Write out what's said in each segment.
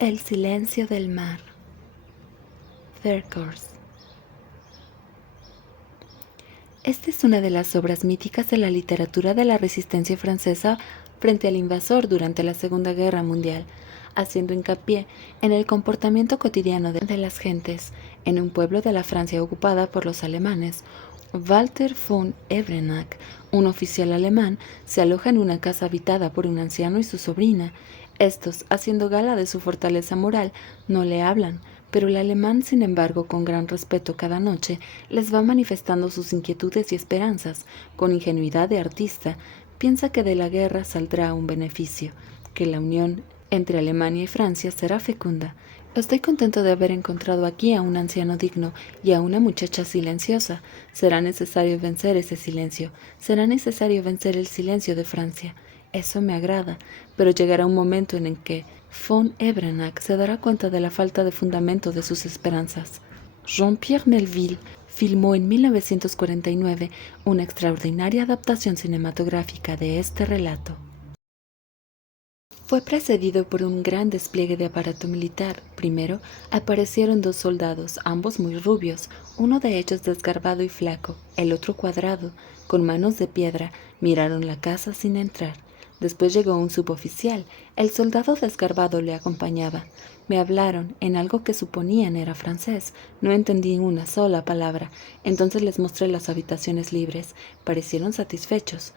El silencio del mar. Vercors. Esta es una de las obras míticas de la literatura de la resistencia francesa frente al invasor durante la Segunda Guerra Mundial, haciendo hincapié en el comportamiento cotidiano de las gentes en un pueblo de la Francia ocupada por los alemanes. Walter von Ebrenack, un oficial alemán, se aloja en una casa habitada por un anciano y su sobrina. Estos, haciendo gala de su fortaleza moral, no le hablan, pero el alemán, sin embargo, con gran respeto cada noche, les va manifestando sus inquietudes y esperanzas. Con ingenuidad de artista, piensa que de la guerra saldrá un beneficio, que la unión entre Alemania y Francia será fecunda. Estoy contento de haber encontrado aquí a un anciano digno y a una muchacha silenciosa. Será necesario vencer ese silencio. Será necesario vencer el silencio de Francia. Eso me agrada, pero llegará un momento en el que von Ebrenack se dará cuenta de la falta de fundamento de sus esperanzas. Jean-Pierre Melville filmó en 1949 una extraordinaria adaptación cinematográfica de este relato. Fue precedido por un gran despliegue de aparato militar. Primero aparecieron dos soldados, ambos muy rubios, uno de ellos desgarbado y flaco, el otro cuadrado, con manos de piedra, miraron la casa sin entrar. Después llegó un suboficial, el soldado desgarbado le acompañaba. Me hablaron en algo que suponían era francés, no entendí una sola palabra. Entonces les mostré las habitaciones libres, parecieron satisfechos.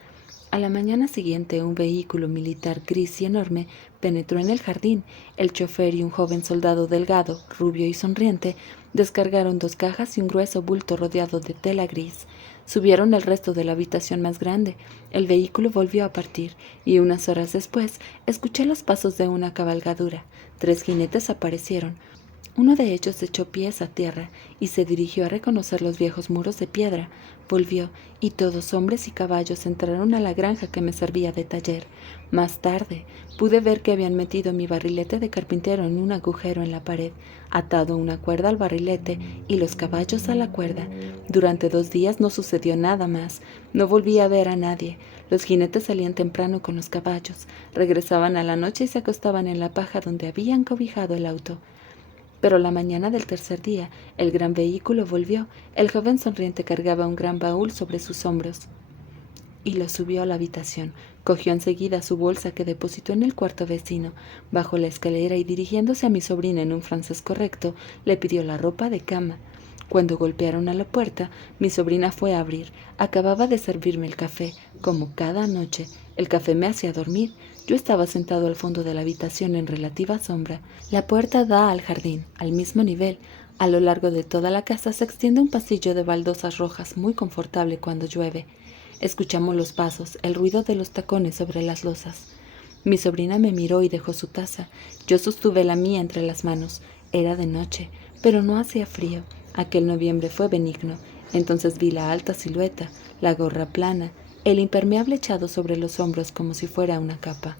A la mañana siguiente, un vehículo militar gris y enorme penetró en el jardín. El chofer y un joven soldado delgado, rubio y sonriente, descargaron dos cajas y un grueso bulto rodeado de tela gris. Subieron el resto de la habitación más grande. El vehículo volvió a partir, y unas horas después escuché los pasos de una cabalgadura. 3 jinetes aparecieron. Uno de ellos echó pies a tierra y se dirigió a reconocer los viejos muros de piedra. Volvió, y todos, hombres y caballos, entraron a la granja que me servía de taller. Más tarde, pude ver que habían metido mi barrilete de carpintero en un agujero en la pared, atado una cuerda al barrilete y los caballos a la cuerda. Durante 2 días no sucedió nada más. No volví a ver a nadie. Los jinetes salían temprano con los caballos, regresaban a la noche y se acostaban en la paja donde habían cobijado el auto. Pero la mañana del tercer día, el gran vehículo volvió. El joven sonriente cargaba un gran baúl sobre sus hombros y lo subió a la habitación. Cogió enseguida su bolsa que depositó en el cuarto vecino. Bajó la escalera y, dirigiéndose a mi sobrina en un francés correcto, le pidió la ropa de cama. Cuando golpearon a la puerta, mi sobrina fue a abrir. Acababa de servirme el café, como cada noche. El café me hacía dormir. Yo estaba sentado al fondo de la habitación en relativa sombra. La puerta da al jardín, al mismo nivel. A lo largo de toda la casa se extiende un pasillo de baldosas rojas muy confortable cuando llueve. Escuchamos los pasos, el ruido de los tacones sobre las losas. Mi sobrina me miró y dejó su taza. Yo sostuve la mía entre las manos. Era de noche, pero no hacía frío. Aquel noviembre fue benigno. Entonces vi la alta silueta, la gorra plana, el impermeable echado sobre los hombros como si fuera una capa.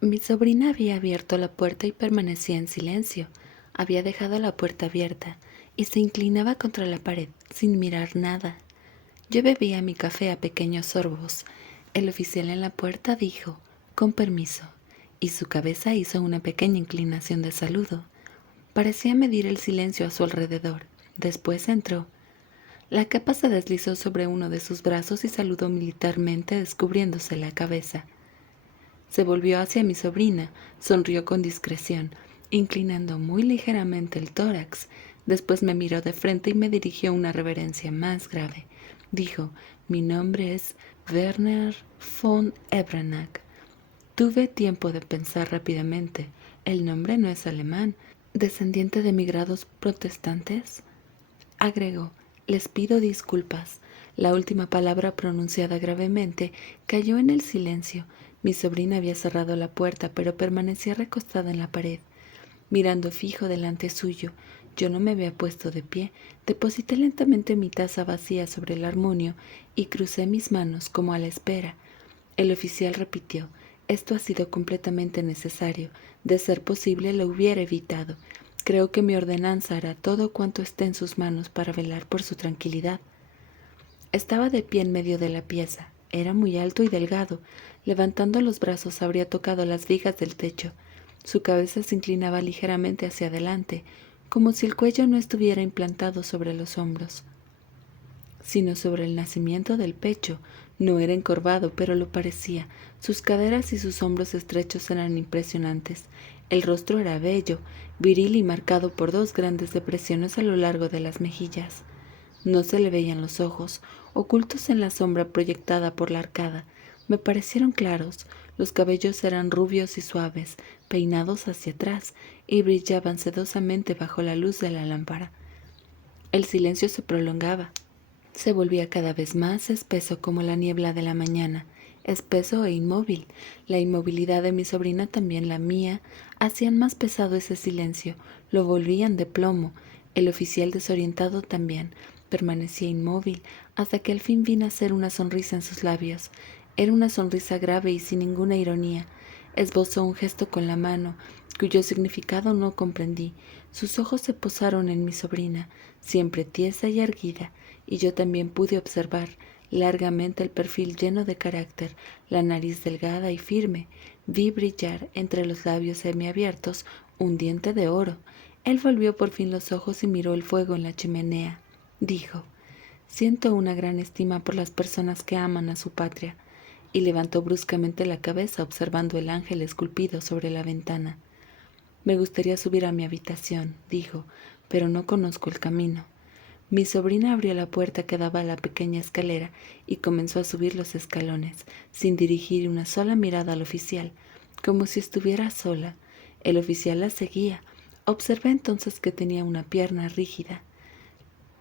Mi sobrina había abierto la puerta y permanecía en silencio. Había dejado la puerta abierta y se inclinaba contra la pared, sin mirar nada. Yo bebía mi café a pequeños sorbos. El oficial en la puerta dijo, con permiso, y su cabeza hizo una pequeña inclinación de saludo. Parecía medir el silencio a su alrededor. Después entró. La capa se deslizó sobre uno de sus brazos y saludó militarmente, descubriéndose la cabeza. Se volvió hacia mi sobrina, sonrió con discreción, inclinando muy ligeramente el tórax. Después me miró de frente y me dirigió una reverencia más grave. Dijo, mi nombre es Werner von Ebrenack. Tuve tiempo de pensar rápidamente. El nombre no es alemán. ¿Descendiente de migrados protestantes? Agregó, les pido disculpas. La última palabra, pronunciada gravemente, cayó en el silencio. Mi sobrina había cerrado la puerta, pero permanecía recostada en la pared, mirando fijo delante suyo. Yo no me había puesto de pie. Deposité lentamente mi taza vacía sobre el armonio y crucé mis manos como a la espera. El oficial repitió, esto ha sido completamente necesario. De ser posible, lo hubiera evitado. Creo que mi ordenanza hará todo cuanto esté en sus manos para velar por su tranquilidad. Estaba de pie en medio de la pieza. Era muy alto y delgado. Levantando los brazos habría tocado las vigas del techo. Su cabeza se inclinaba ligeramente hacia adelante, como si el cuello no estuviera implantado sobre los hombros, sino sobre el nacimiento del pecho. No era encorvado, pero lo parecía. Sus caderas y sus hombros estrechos eran impresionantes. El rostro era bello, viril y marcado por dos grandes depresiones a lo largo de las mejillas. No se le veían los ojos, ocultos en la sombra proyectada por la arcada. Me parecieron claros. Los cabellos eran rubios y suaves, peinados hacia atrás, y brillaban sedosamente bajo la luz de la lámpara. El silencio se prolongaba. Se volvía cada vez más espeso como la niebla de la mañana, espeso e inmóvil. La inmovilidad de mi sobrina, también la mía, hacían más pesado ese silencio, lo volvían de plomo. El oficial, desorientado también, permanecía inmóvil hasta que al fin vi nacer una sonrisa en sus labios. Era una sonrisa grave y sin ninguna ironía. Esbozó un gesto con la mano, cuyo significado no comprendí. Sus ojos se posaron en mi sobrina, siempre tiesa y erguida, y yo también pude observar largamente el perfil lleno de carácter, la nariz delgada y firme. Vi brillar entre los labios semiabiertos un diente de oro. Él volvió por fin los ojos y miró el fuego en la chimenea. Dijo: «Siento una gran estima por las personas que aman a su patria», y levantó bruscamente la cabeza observando el ángel esculpido sobre la ventana. «Me gustaría subir a mi habitación», dijo, «pero no conozco el camino». Mi sobrina abrió la puerta que daba a la pequeña escalera y comenzó a subir los escalones, sin dirigir una sola mirada al oficial, como si estuviera sola. El oficial la seguía. Observé entonces que tenía una pierna rígida.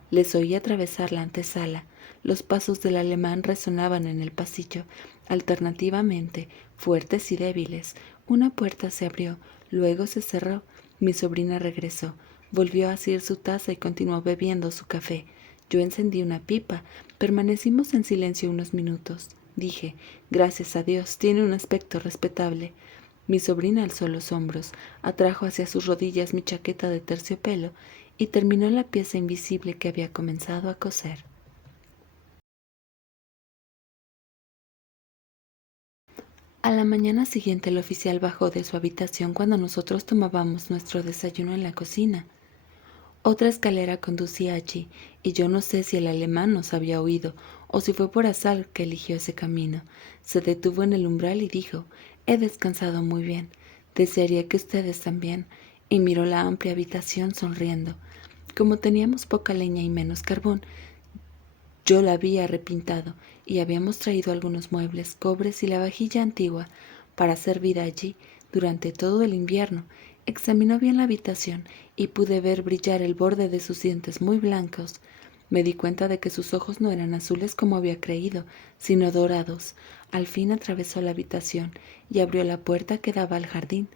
Les oí atravesar la antesala. Los pasos del alemán resonaban en el pasillo, alternativamente, fuertes y débiles. Una puerta se abrió, luego se cerró. Mi sobrina regresó. Volvió a asir su taza y continuó bebiendo su café. Yo encendí una pipa. Permanecimos en silencio unos minutos. Dije: «Gracias a Dios, tiene un aspecto respetable». Mi sobrina alzó los hombros, atrajo hacia sus rodillas mi chaqueta de terciopelo y terminó la pieza invisible que había comenzado a coser. A la mañana siguiente el oficial bajó de su habitación cuando nosotros tomábamos nuestro desayuno en la cocina. Otra escalera conducía allí, y yo no sé si el alemán nos había oído o si fue por azar que eligió ese camino. Se detuvo en el umbral y dijo: «He descansado muy bien. Desearía que ustedes también», y miró la amplia habitación sonriendo. Como teníamos poca leña y menos carbón, yo la había repintado y habíamos traído algunos muebles, cobres y la vajilla antigua para servir allí durante todo el invierno. Examinó bien la habitación y pude ver brillar el borde de sus dientes muy blancos. Me di cuenta de que sus ojos no eran azules como había creído, sino dorados. Al fin atravesó la habitación y abrió la puerta que daba al jardín.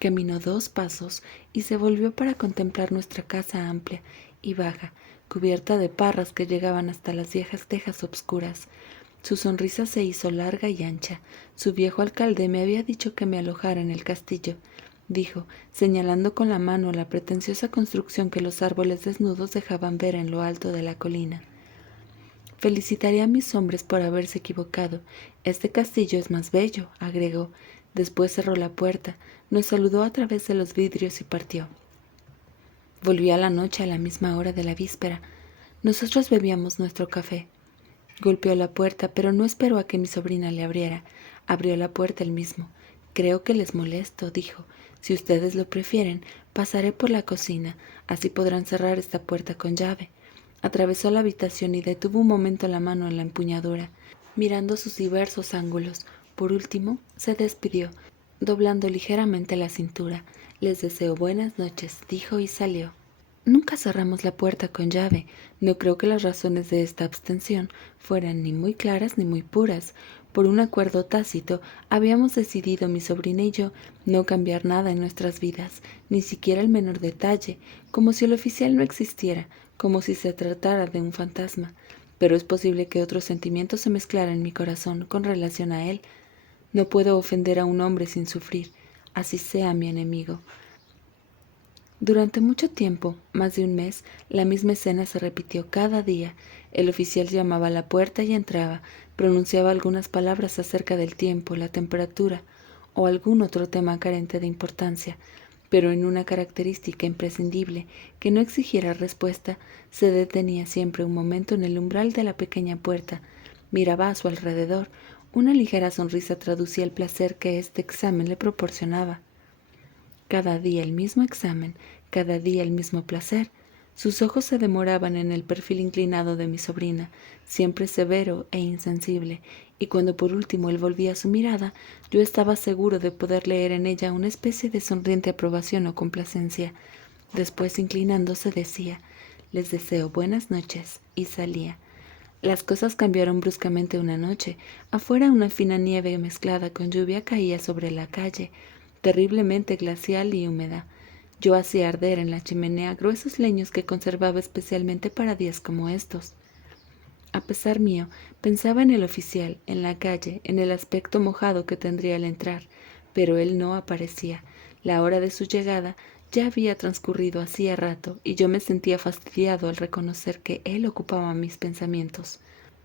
Caminó 2 pasos y se volvió para contemplar nuestra casa amplia y baja, cubierta de parras que llegaban hasta las viejas tejas obscuras. Su sonrisa se hizo larga y ancha. Su viejo alcalde me había dicho que me alojara en el castillo, dijo, señalando con la mano la pretenciosa construcción que los árboles desnudos dejaban ver en lo alto de la colina. Felicitaré a mis hombres por haberse equivocado. Este castillo es más bello, agregó. Después cerró la puerta, nos saludó a través de los vidrios y partió. Volvió a la noche a la misma hora de la víspera. Nosotros bebíamos nuestro café. Golpeó la puerta, pero no esperó a que mi sobrina le abriera. Abrió la puerta él mismo. «Creo que les molesto», dijo. «Si ustedes lo prefieren, pasaré por la cocina. Así podrán cerrar esta puerta con llave». Atravesó la habitación y detuvo un momento la mano en la empuñadura, mirando sus diversos ángulos. Por último, se despidió, doblando ligeramente la cintura. «Les deseo buenas noches», dijo y salió. Nunca cerramos la puerta con llave. No creo que las razones de esta abstención fueran ni muy claras ni muy puras. Por un acuerdo tácito, habíamos decidido mi sobrina y yo no cambiar nada en nuestras vidas, ni siquiera el menor detalle, como si el oficial no existiera, como si se tratara de un fantasma. Pero es posible que otro sentimiento se mezclara en mi corazón con relación a él. No puedo ofender a un hombre sin sufrir, así sea mi enemigo. Durante mucho tiempo, más de un mes, la misma escena se repitió cada día. El oficial llamaba a la puerta y entraba. Pronunciaba algunas palabras acerca del tiempo, la temperatura o algún otro tema carente de importancia, pero en una característica imprescindible que no exigiera respuesta, se detenía siempre un momento en el umbral de la pequeña puerta, miraba a su alrededor, una ligera sonrisa traducía el placer que este examen le proporcionaba. Cada día el mismo examen, cada día el mismo placer. Sus ojos se demoraban en el perfil inclinado de mi sobrina, siempre severo e insensible, y cuando por último él volvía su mirada, yo estaba seguro de poder leer en ella una especie de sonriente aprobación o complacencia. Después, inclinándose, decía: «Les deseo buenas noches», y salía. Las cosas cambiaron bruscamente una noche. Afuera una fina nieve mezclada con lluvia caía sobre la calle, terriblemente glacial y húmeda. Yo hacía arder en la chimenea gruesos leños que conservaba especialmente para días como estos. A pesar mío, pensaba en el oficial, en la calle, en el aspecto mojado que tendría al entrar, pero él no aparecía. La hora de su llegada ya había transcurrido hacía rato y yo me sentía fastidiado al reconocer que él ocupaba mis pensamientos.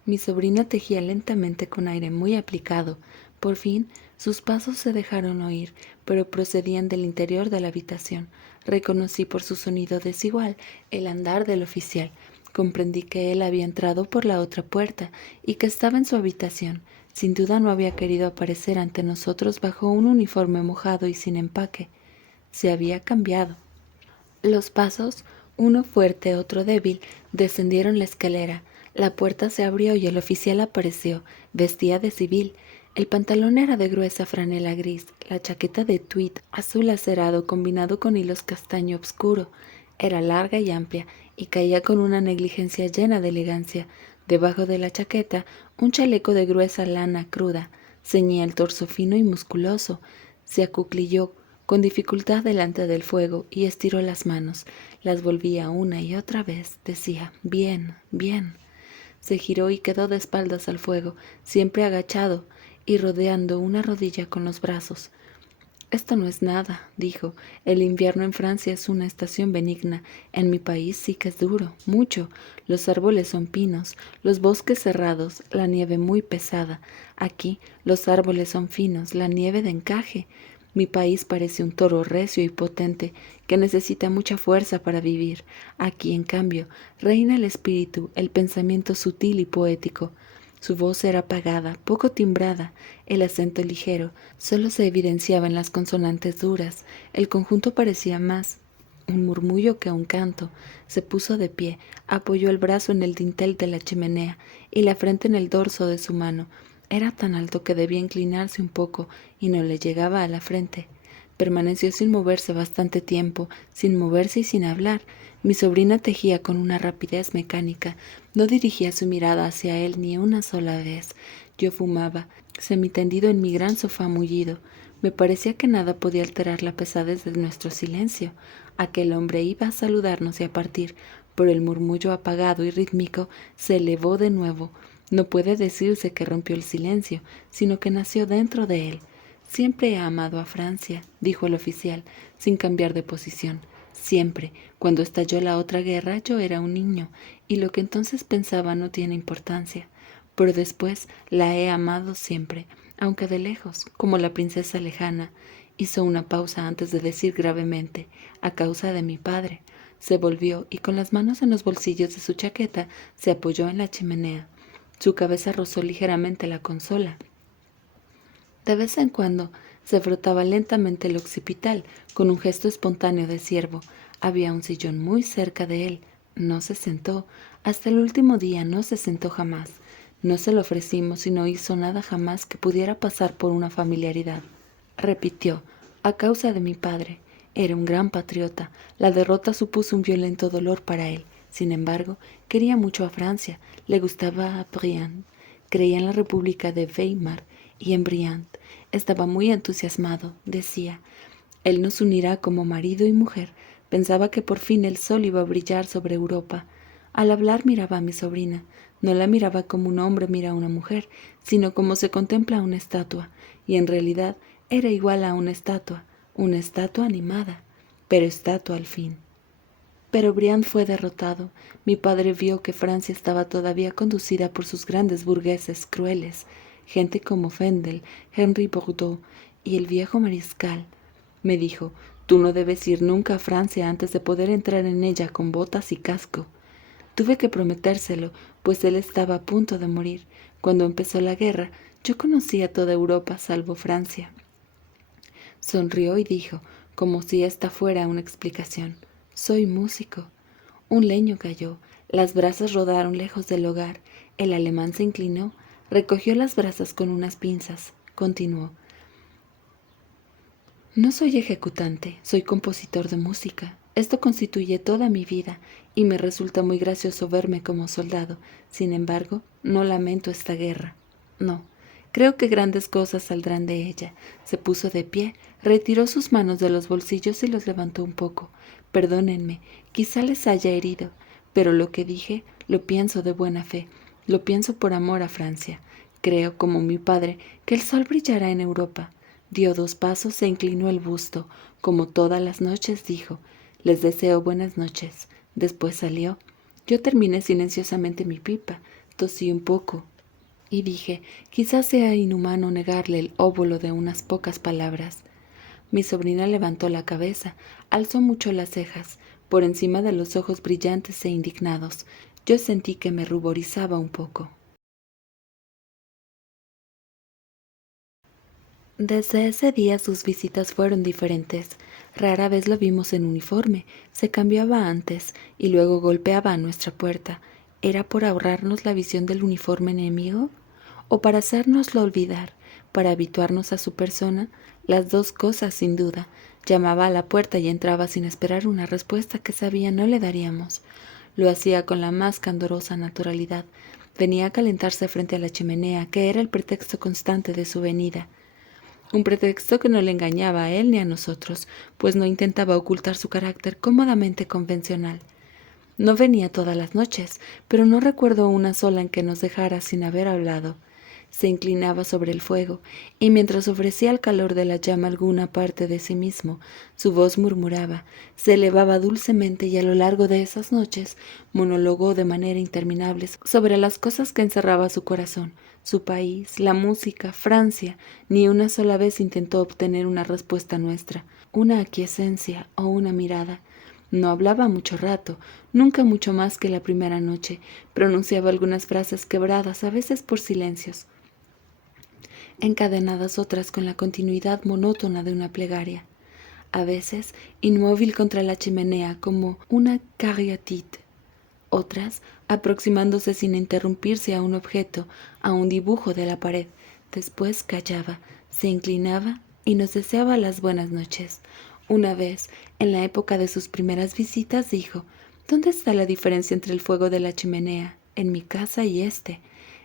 Mi sobrina tejía lentamente con aire muy aplicado. Por fin, sus pasos se dejaron oír, pero procedían del interior de la habitación. Reconocí por su sonido desigual el andar del oficial. Comprendí que él había entrado por la otra puerta y que estaba en su habitación. Sin duda no había querido aparecer ante nosotros bajo un uniforme mojado y sin empaque. Se había cambiado. Los pasos, uno fuerte, otro débil, descendieron la escalera. La puerta se abrió y el oficial apareció. Vestía de civil. El pantalón era de gruesa franela gris, la chaqueta de tuit azul acerado combinado con hilos castaño obscuro. Era larga y amplia y caía con una negligencia llena de elegancia. Debajo de la chaqueta, un chaleco de gruesa lana cruda ceñía el torso fino y musculoso. Se acuclilló con dificultad delante del fuego y estiró las manos. Las volvía una y otra vez. Decía: «Bien, bien». Se giró y quedó de espaldas al fuego, siempre agachado y rodeando una rodilla con los brazos. «Esto no es nada», dijo. «El invierno en Francia es una estación benigna. En mi país sí que es duro, mucho. Los árboles son pinos, los bosques cerrados, la nieve muy pesada. Aquí los árboles son finos, la nieve de encaje. Mi país parece un toro recio y potente que necesita mucha fuerza para vivir. Aquí, en cambio, reina el espíritu, el pensamiento sutil y poético». Su voz era apagada, poco timbrada, el acento ligero, solo se evidenciaba en las consonantes duras. El conjunto parecía más un murmullo que un canto. Se puso de pie, apoyó el brazo en el dintel de la chimenea y la frente en el dorso de su mano. Era tan alto que debía inclinarse un poco y no le llegaba a la frente. Permaneció sin moverse bastante tiempo, sin moverse y sin hablar. Mi sobrina tejía con una rapidez mecánica. No dirigía su mirada hacia él ni una sola vez. Yo fumaba, semitendido en mi gran sofá mullido. Me parecía que nada podía alterar la pesadez de nuestro silencio. Aquel hombre iba a saludarnos y a partir, pero el murmullo apagado y rítmico se elevó de nuevo. No puede decirse que rompió el silencio, sino que nació dentro de él. «Siempre he amado a Francia», dijo el oficial, sin cambiar de posición. «Siempre. Cuando estalló la otra guerra yo era un niño, y lo que entonces pensaba no tiene importancia. Pero después la he amado siempre, aunque de lejos, como la princesa lejana». Hizo una pausa antes de decir gravemente: «A causa de mi padre». Se volvió y con las manos en los bolsillos de su chaqueta se apoyó en la chimenea. Su cabeza rozó ligeramente la consola. De vez en cuando se frotaba lentamente el occipital con un gesto espontáneo de ciervo. Había un sillón muy cerca de él. No se sentó. Hasta el último día no se sentó jamás. No se lo ofrecimos y no hizo nada jamás que pudiera pasar por una familiaridad. Repitió: «A causa de mi padre». Era un gran patriota. La derrota supuso un violento dolor para él. Sin embargo, quería mucho a Francia. Le gustaba Briand. Creía en la República de Weimar y en Briand. Estaba muy entusiasmado. Decía: «Él nos unirá como marido y mujer». Pensaba que por fin el sol iba a brillar sobre Europa. Al hablar miraba a mi sobrina. No la miraba como un hombre mira a una mujer, sino como se contempla a una estatua, y en realidad era igual a una estatua animada, pero estatua al fin. Pero Briand fue derrotado. Mi padre vio que Francia estaba todavía conducida por sus grandes burgueses crueles, gente como Fendel, Henry Bordeaux y el viejo mariscal. Me dijo, tú no debes ir nunca a Francia antes de poder entrar en ella con botas y casco. Tuve que prometérselo, pues él estaba a punto de morir. Cuando empezó la guerra, yo conocía toda Europa salvo Francia. Sonrió y dijo, como si esta fuera una explicación, soy músico. Un leño cayó, las brasas rodaron lejos del hogar, el alemán se inclinó, recogió las brasas con unas pinzas, continuó. No soy ejecutante, soy compositor de música. Esto constituye toda mi vida y me resulta muy gracioso verme como soldado. Sin embargo, no lamento esta guerra. No, creo que grandes cosas saldrán de ella. Se puso de pie, retiró sus manos de los bolsillos y los levantó un poco. Perdónenme, quizá les haya herido, pero lo que dije lo pienso de buena fe. Lo pienso por amor a Francia. Creo, como mi padre, que el sol brillará en Europa. Dio 2 pasos, se inclinó el busto. Como todas las noches dijo, les deseo buenas noches. Después salió. Yo terminé silenciosamente mi pipa, tosí un poco y dije, quizás sea inhumano negarle el óvulo de unas pocas palabras. Mi sobrina levantó la cabeza, alzó mucho las cejas, por encima de los ojos brillantes e indignados. Yo sentí que me ruborizaba un poco. Desde ese día sus visitas fueron diferentes. Rara vez lo vimos en uniforme, se cambiaba antes y luego golpeaba a nuestra puerta. ¿Era por ahorrarnos la visión del uniforme enemigo? ¿O para hacérnoslo olvidar, para habituarnos a su persona? Las dos cosas, sin duda. Llamaba a la puerta y entraba sin esperar una respuesta que sabía no le daríamos. Lo hacía con la más candorosa naturalidad. Venía a calentarse frente a la chimenea, que era el pretexto constante de su venida. Un pretexto que no le engañaba a él ni a nosotros, pues no intentaba ocultar su carácter cómodamente convencional. No venía todas las noches, pero no recuerdo una sola en que nos dejara sin haber hablado. Se inclinaba sobre el fuego, y mientras ofrecía el calor de la llama alguna parte de sí mismo, su voz murmuraba, se elevaba dulcemente y a lo largo de esas noches monologó de manera interminable sobre las cosas que encerraba su corazón, su país, la música, Francia. Ni una sola vez intentó obtener una respuesta nuestra, una aquiescencia o una mirada. No hablaba mucho rato, nunca mucho más que la primera noche. Pronunciaba algunas frases quebradas, a veces por silencios, encadenadas otras con la continuidad monótona de una plegaria. A veces, inmóvil contra la chimenea como una cariatide, otras aproximándose sin interrumpirse a un objeto, a un dibujo de la pared. Después callaba, se inclinaba y nos deseaba las buenas noches. Una vez, en la época de sus primeras visitas, dijo, ¿dónde está la diferencia entre el fuego de la chimenea, en mi casa y este?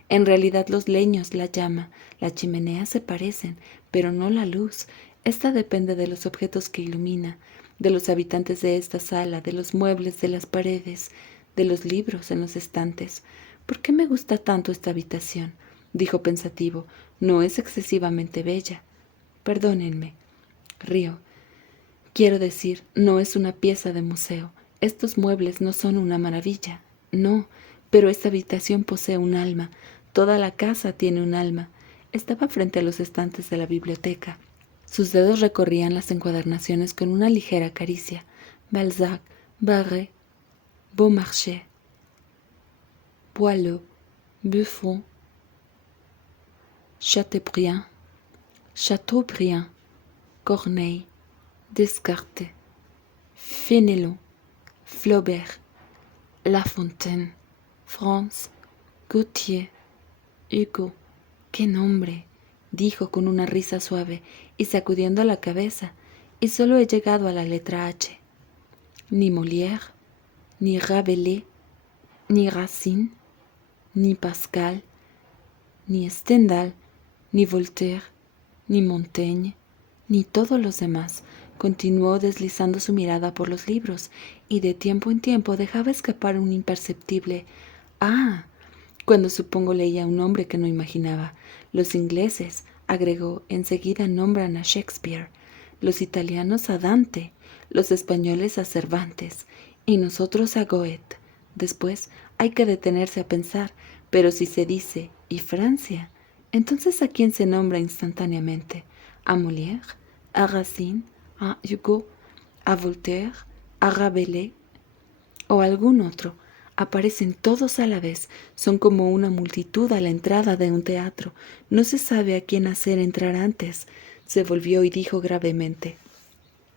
En realidad los leños, la llama, la chimenea se parecen, pero no la luz. Esta depende de los objetos que ilumina, de los habitantes de esta sala, de los muebles de las paredes, de los libros en los estantes. ¿Por qué me gusta tanto esta habitación? Dijo pensativo. No es excesivamente bella. Perdónenme. Río. Quiero decir, no es una pieza de museo. Estos muebles no son una maravilla. No, pero esta habitación posee un alma. Toda la casa tiene un alma. Estaba frente a los estantes de la biblioteca. Sus dedos recorrían las encuadernaciones con una ligera caricia. Balzac, Barré, Beaumarchais, Boileau, Buffon, Chateaubriand, Corneille, Descartes, Fénelon, Flaubert, La Fontaine, Franz, Gautier, Hugo. ¡Qué nombre!, dijo con una risa suave y sacudiendo la cabeza, y solo he llegado a la letra H. Ni Molière, ni Rabelais, ni Racine, ni Pascal, ni Stendhal, ni Voltaire, ni Montaigne, ni todos los demás. Continuó deslizando su mirada por los libros y de tiempo en tiempo dejaba escapar un imperceptible «¡Ah!» cuando supongo leía un nombre que no imaginaba. Los ingleses, agregó, enseguida nombran a Shakespeare, los italianos a Dante, los españoles a Cervantes, y nosotros a Goethe. Después hay que detenerse a pensar, pero si se dice «y Francia», entonces ¿a quién se nombra instantáneamente? ¿A Molière? ¿A Racine? ¿A Hugo? ¿A Voltaire? ¿A Rabelais? ¿O algún otro? Aparecen todos a la vez, son como una multitud a la entrada de un teatro. No se sabe a quién hacer entrar antes. Se volvió y dijo gravemente: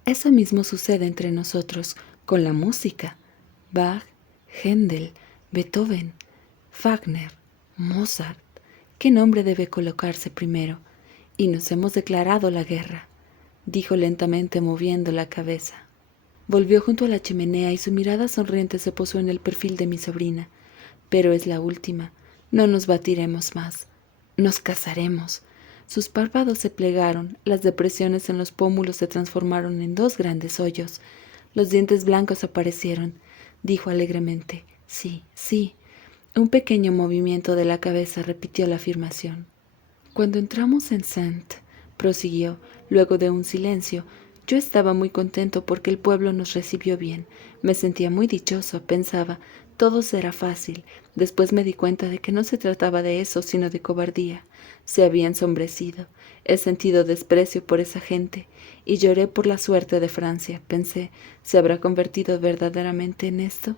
eso mismo sucede entre nosotros, con la música. Bach, Händel, Beethoven, Wagner, Mozart. ¿Qué nombre debe colocarse primero? Y nos hemos declarado la guerra, dijo lentamente moviendo la cabeza. Volvió junto a la chimenea y su mirada sonriente se posó en el perfil de mi sobrina. Pero es la última. No nos batiremos más. Nos casaremos. Sus párpados se plegaron, las depresiones en los pómulos se transformaron en 2 grandes hoyos. Los dientes blancos aparecieron. Dijo alegremente: sí, sí. Un pequeño movimiento de la cabeza repitió la afirmación. Cuando entramos en Saint, prosiguió, luego de un silencio, yo estaba muy contento porque el pueblo nos recibió bien. Me sentía muy dichoso, pensaba, todo será fácil. Después me di cuenta de que no se trataba de eso, sino de cobardía. Se había ensombrecido. He sentido desprecio por esa gente y lloré por la suerte de Francia. Pensé, ¿se habrá convertido verdaderamente en esto?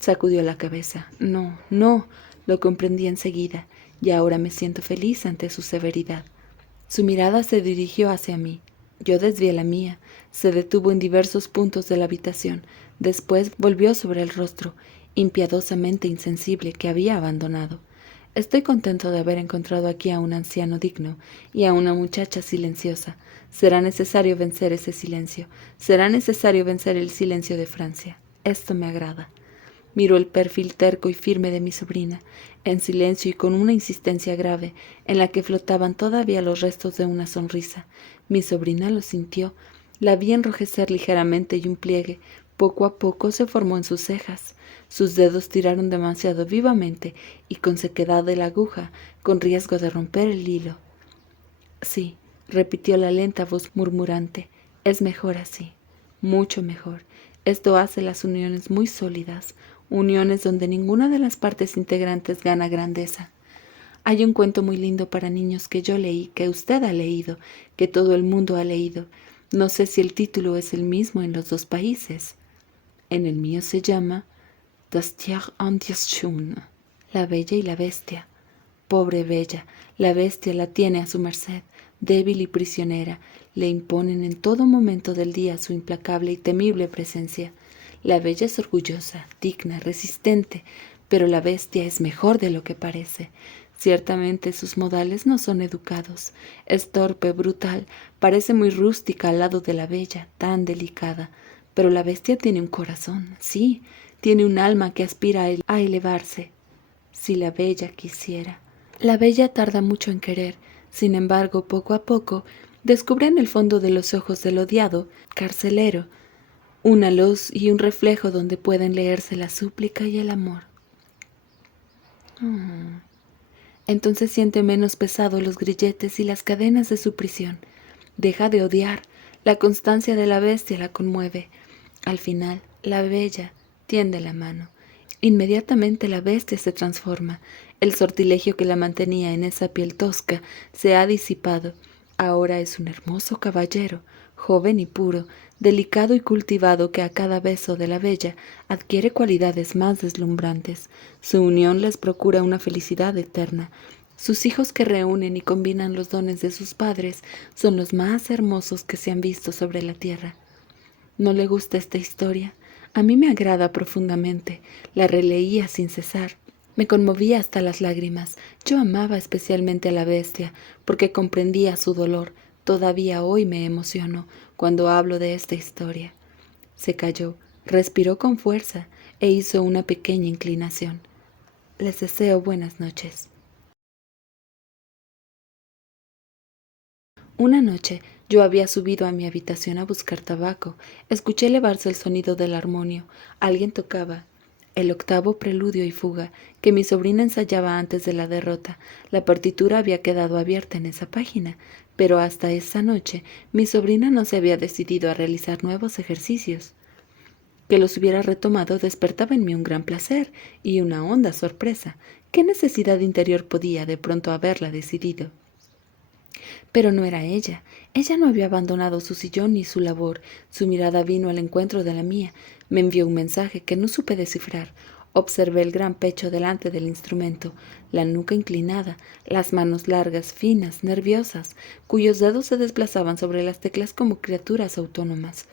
Sacudió la cabeza. No, no, lo comprendí enseguida, y ahora me siento feliz ante su severidad. Su mirada se dirigió hacia mí. Yo desvié la mía. Se detuvo en diversos puntos de la habitación. Después volvió sobre el rostro, impiadosamente insensible, que había abandonado. Estoy contento de haber encontrado aquí a un anciano digno y a una muchacha silenciosa. Será necesario vencer ese silencio. Será necesario vencer el silencio de Francia. Esto me agrada. Miró el perfil terco y firme de mi sobrina, en silencio y con una insistencia grave, en la que flotaban todavía los restos de una sonrisa. Mi sobrina lo sintió, la vi enrojecer ligeramente y un pliegue, poco a poco, se formó en sus cejas. Sus dedos tiraron demasiado vivamente y con sequedad de la aguja, con riesgo de romper el hilo. Sí, repitió la lenta voz murmurante, es mejor así, mucho mejor. Esto hace las uniones muy sólidas, uniones donde ninguna de las partes integrantes gana grandeza. Hay un cuento muy lindo para niños que yo leí, que usted ha leído, que todo el mundo ha leído. No sé si el título es el mismo en los 2 países. En el mío se llama Das Tier und das Schöne, la bella y la bestia. Pobre bella, la bestia la tiene a su merced, débil y prisionera, le imponen en todo momento del día su implacable y temible presencia. La bella es orgullosa, digna, resistente, pero la bestia es mejor de lo que parece. Ciertamente sus modales no son educados. Es torpe, brutal, parece muy rústica al lado de la bella, tan delicada. Pero la bestia tiene un corazón, sí, tiene un alma que aspira a elevarse. Si la bella quisiera. La bella tarda mucho en querer, sin embargo, poco a poco, descubre en el fondo de los ojos del odiado carcelero una luz y un reflejo donde pueden leerse la súplica y el amor. Entonces siente menos pesado los grilletes y las cadenas de su prisión. Deja de odiar. La constancia de la bestia la conmueve. Al final, la bella tiende la mano. Inmediatamente la bestia se transforma. El sortilegio que la mantenía en esa piel tosca se ha disipado. Ahora es un hermoso caballero, joven y puro, delicado y cultivado, que a cada beso de la bella adquiere cualidades más deslumbrantes. Su unión les procura una felicidad eterna. Sus hijos, que reúnen y combinan los dones de sus padres, son los más hermosos que se han visto sobre la tierra. ¿No le gusta esta historia? A mí me agrada profundamente. La releía sin cesar. Me conmovía hasta las lágrimas. Yo amaba especialmente a la bestia, porque comprendía su dolor. Todavía hoy me emociono cuando hablo de esta historia. Se calló, respiró con fuerza e hizo una pequeña inclinación. Les deseo buenas noches. Una noche yo había subido a mi habitación a buscar tabaco. Escuché elevarse el sonido del armonio. Alguien tocaba el 8º preludio y fuga que mi sobrina ensayaba antes de la derrota. La partitura había quedado abierta en esa página, pero hasta esa noche mi sobrina no se había decidido a realizar nuevos ejercicios. Que los hubiera retomado despertaba en mí un gran placer y una honda sorpresa. ¿Qué necesidad interior podía de pronto haberla decidido? Pero no era ella. Ella no había abandonado su sillón ni su labor. Su mirada vino al encuentro de la mía. Me envió un mensaje que no supe descifrar. Observé el gran pecho delante del instrumento, la nuca inclinada, las manos largas, finas, nerviosas, cuyos dedos se desplazaban sobre las teclas como criaturas autónomas.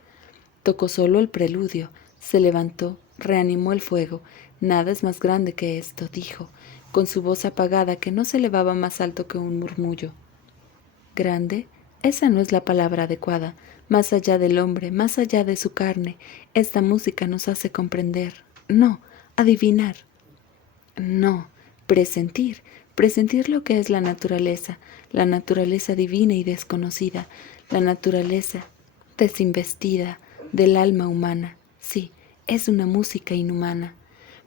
Tocó solo el preludio, se levantó, reanimó el fuego. Nada es más grande que esto, dijo, con su voz apagada que no se elevaba más alto que un murmullo. Grande, esa no es la palabra adecuada. Más allá del hombre, más allá de su carne, esta música nos hace comprender. No, adivinar. No, presentir. Presentir lo que es la naturaleza divina y desconocida, la naturaleza desinvestida del alma humana. Sí, es una música inhumana.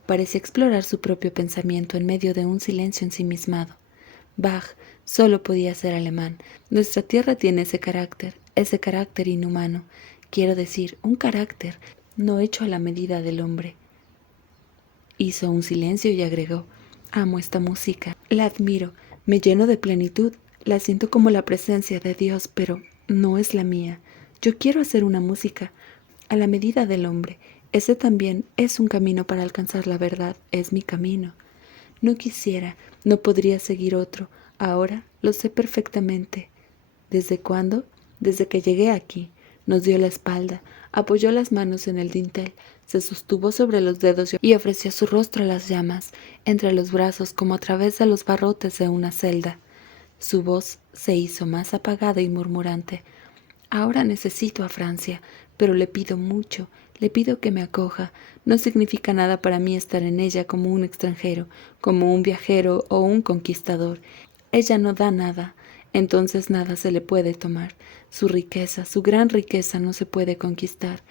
Parece explorar su propio pensamiento en medio de un silencio ensimismado. Bach solo podía ser alemán. Nuestra tierra tiene ese carácter inhumano. Quiero decir, un carácter no hecho a la medida del hombre. Hizo un silencio y agregó, amo esta música, la admiro, me lleno de plenitud, la siento como la presencia de Dios, pero no es la mía. Yo quiero hacer una música a la medida del hombre. Ese también es un camino para alcanzar la verdad, es mi camino. No quisiera, no podría seguir otro. Ahora lo sé perfectamente. ¿Desde cuándo? Desde que llegué aquí. Nos dio la espalda, apoyó las manos en el dintel, se sostuvo sobre los dedos y ofreció su rostro a las llamas, entre los brazos como a través de los barrotes de una celda. Su voz se hizo más apagada y murmurante. Ahora necesito a Francia, pero le pido mucho, le pido que me acoja. No significa nada para mí estar en ella como un extranjero, como un viajero o un conquistador. Ella no da nada, entonces nada se le puede tomar. Su riqueza, su gran riqueza no se puede conquistar.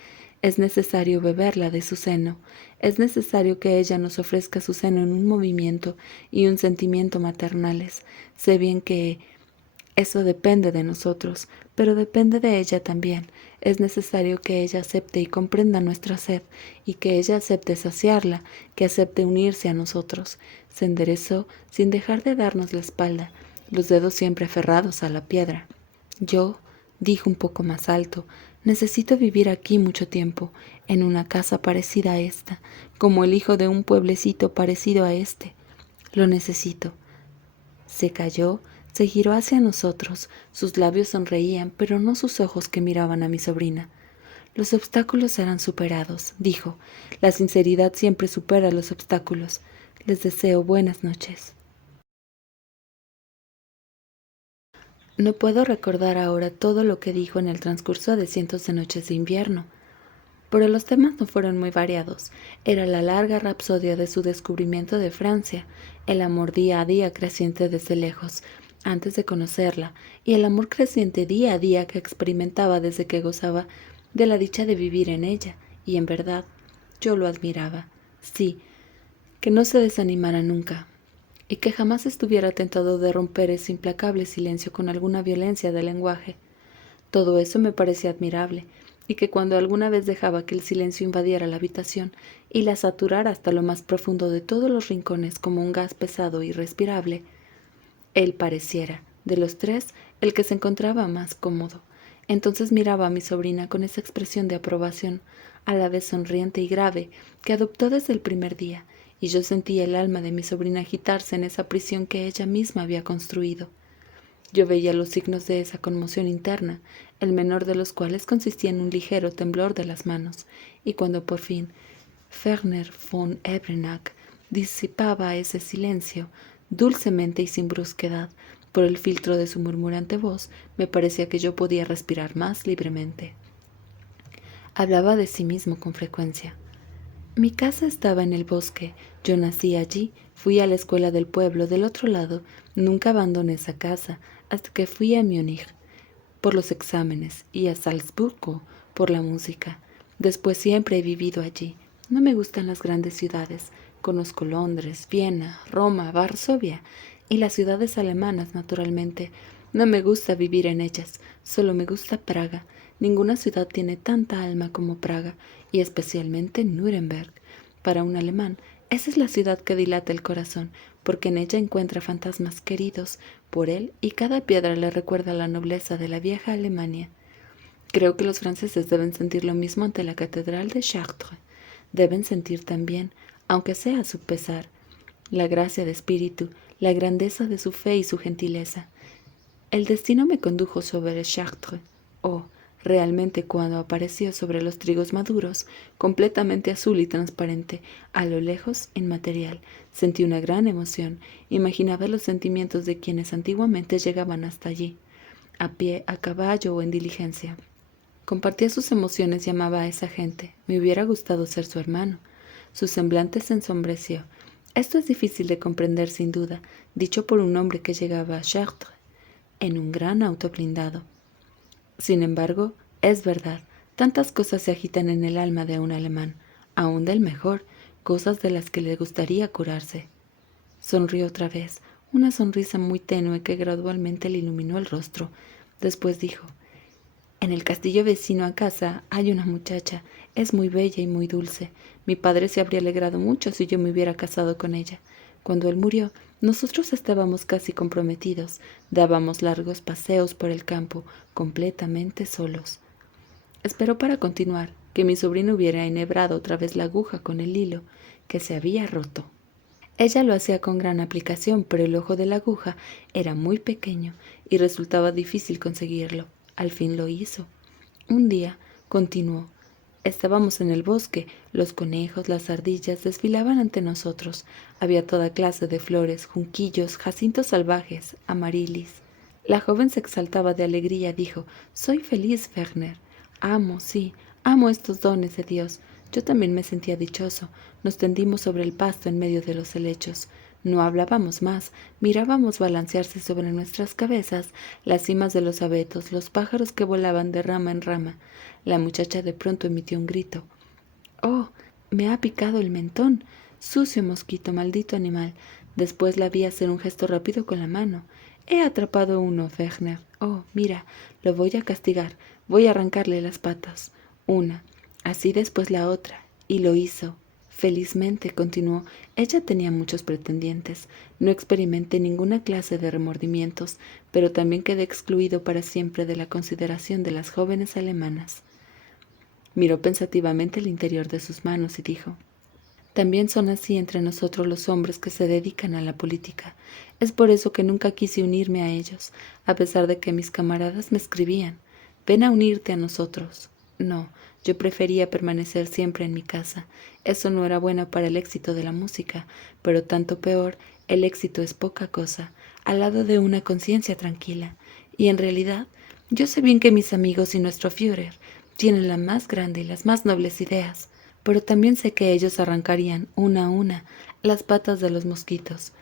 Es necesario beberla de su seno. Es necesario que ella nos ofrezca su seno en un movimiento y un sentimiento maternales. Sé bien que eso depende de nosotros, pero depende de ella también. Es necesario que ella acepte y comprenda nuestra sed, y que ella acepte saciarla, que acepte unirse a nosotros. Se enderezó sin dejar de darnos la espalda, los dedos siempre aferrados a la piedra. Yo, dijo un poco más alto, necesito vivir aquí mucho tiempo, en una casa parecida a esta, como el hijo de un pueblecito parecido a este. Lo necesito. Se calló, se giró hacia nosotros, sus labios sonreían, pero no sus ojos que miraban a mi sobrina. Los obstáculos serán superados, dijo. La sinceridad siempre supera los obstáculos. Les deseo buenas noches. No puedo recordar ahora todo lo que dijo en el transcurso de cientos de noches de invierno, pero los temas no fueron muy variados. Era la larga rapsodia de su descubrimiento de Francia, el amor día a día creciente desde lejos, antes de conocerla, y el amor creciente día a día que experimentaba desde que gozaba de la dicha de vivir en ella, y en verdad, yo lo admiraba. Sí, que no se desanimara nunca, y que jamás estuviera tentado de romper ese implacable silencio con alguna violencia de lenguaje. Todo eso me parecía admirable, y que cuando alguna vez dejaba que el silencio invadiera la habitación y la saturara hasta lo más profundo de todos los rincones como un gas pesado e irrespirable, él pareciera, de los tres, el que se encontraba más cómodo. Entonces miraba a mi sobrina con esa expresión de aprobación, a la vez sonriente y grave, que adoptó desde el primer día, y yo sentía el alma de mi sobrina agitarse en esa prisión que ella misma había construido. Yo veía los signos de esa conmoción interna, el menor de los cuales consistía en un ligero temblor de las manos, y cuando por fin Werner von Ebrenack disipaba ese silencio, dulcemente y sin brusquedad, por el filtro de su murmurante voz, me parecía que yo podía respirar más libremente. Hablaba de sí mismo con frecuencia. Mi casa estaba en el bosque, yo nací allí, fui a la escuela del pueblo del otro lado, nunca abandoné esa casa hasta que fui a Múnich por los exámenes y a Salzburgo por la música. Después siempre he vivido allí. No me gustan las grandes ciudades. Conozco Londres, Viena, Roma, Varsovia y las ciudades alemanas, naturalmente. No me gusta vivir en ellas, solo me gusta Praga. Ninguna ciudad tiene tanta alma como Praga, y especialmente Nuremberg. Para un alemán, esa es la ciudad que dilata el corazón, porque en ella encuentra fantasmas queridos por él y cada piedra le recuerda la nobleza de la vieja Alemania. Creo que los franceses deben sentir lo mismo ante la catedral de Chartres. Deben sentir también, aunque sea a su pesar, la gracia de espíritu, la grandeza de su fe y su gentileza. El destino me condujo sobre Chartres. Oh, realmente cuando apareció sobre los trigos maduros, completamente azul y transparente, a lo lejos, inmaterial, sentí una gran emoción. Imaginaba los sentimientos de quienes antiguamente llegaban hasta allí, a pie, a caballo o en diligencia. Compartía sus emociones y amaba a esa gente. Me hubiera gustado ser su hermano. Su semblante se ensombreció. Esto es difícil de comprender sin duda, dicho por un hombre que llegaba a Chartres en un gran auto blindado. Sin embargo, es verdad, tantas cosas se agitan en el alma de un alemán, aun del mejor, cosas de las que le gustaría curarse. Sonrió otra vez, una sonrisa muy tenue que gradualmente le iluminó el rostro. Después dijo: en el castillo vecino a casa hay una muchacha, es muy bella y muy dulce. Mi padre se habría alegrado mucho si yo me hubiera casado con ella. Cuando él murió, nosotros estábamos casi comprometidos, dábamos largos paseos por el campo, completamente solos. Esperó para continuar, que mi sobrino hubiera enhebrado otra vez la aguja con el hilo, que se había roto. Ella lo hacía con gran aplicación, pero el ojo de la aguja era muy pequeño y resultaba difícil conseguirlo. Al fin lo hizo. Un día, continuó, estábamos en el bosque, los conejos, las ardillas desfilaban ante nosotros. Había toda clase de flores, junquillos, jacintos salvajes, amarilis. La joven se exaltaba de alegría, dijo: soy feliz, Werner. Amo, sí, amo estos dones de Dios. Yo también me sentía dichoso. Nos tendimos sobre el pasto en medio de los helechos. No hablábamos más, mirábamos balancearse sobre nuestras cabezas las cimas de los abetos, los pájaros que volaban de rama en rama. La muchacha de pronto emitió un grito. «¡Oh! Me ha picado el mentón. Sucio mosquito, maldito animal». Después la vi hacer un gesto rápido con la mano. «He atrapado uno, Werner. Oh, mira, lo voy a castigar. Voy a arrancarle las patas. Una, así después la otra». Y lo hizo. Felizmente, continuó, ella tenía muchos pretendientes. No experimenté ninguna clase de remordimientos, pero también quedé excluido para siempre de la consideración de las jóvenes alemanas. Miró pensativamente el interior de sus manos y dijo: también son así entre nosotros los hombres que se dedican a la política. Es por eso que nunca quise unirme a ellos, a pesar de que mis camaradas me escribían: ven a unirte a nosotros. No, yo prefería permanecer siempre en mi casa. Eso no era bueno para el éxito de la música, pero tanto peor, el éxito es poca cosa, al lado de una conciencia tranquila. Y en realidad, yo sé bien que mis amigos y nuestro Führer tienen la más grande y las más nobles ideas, pero también sé que ellos arrancarían, una a una, las patas de los mosquitos.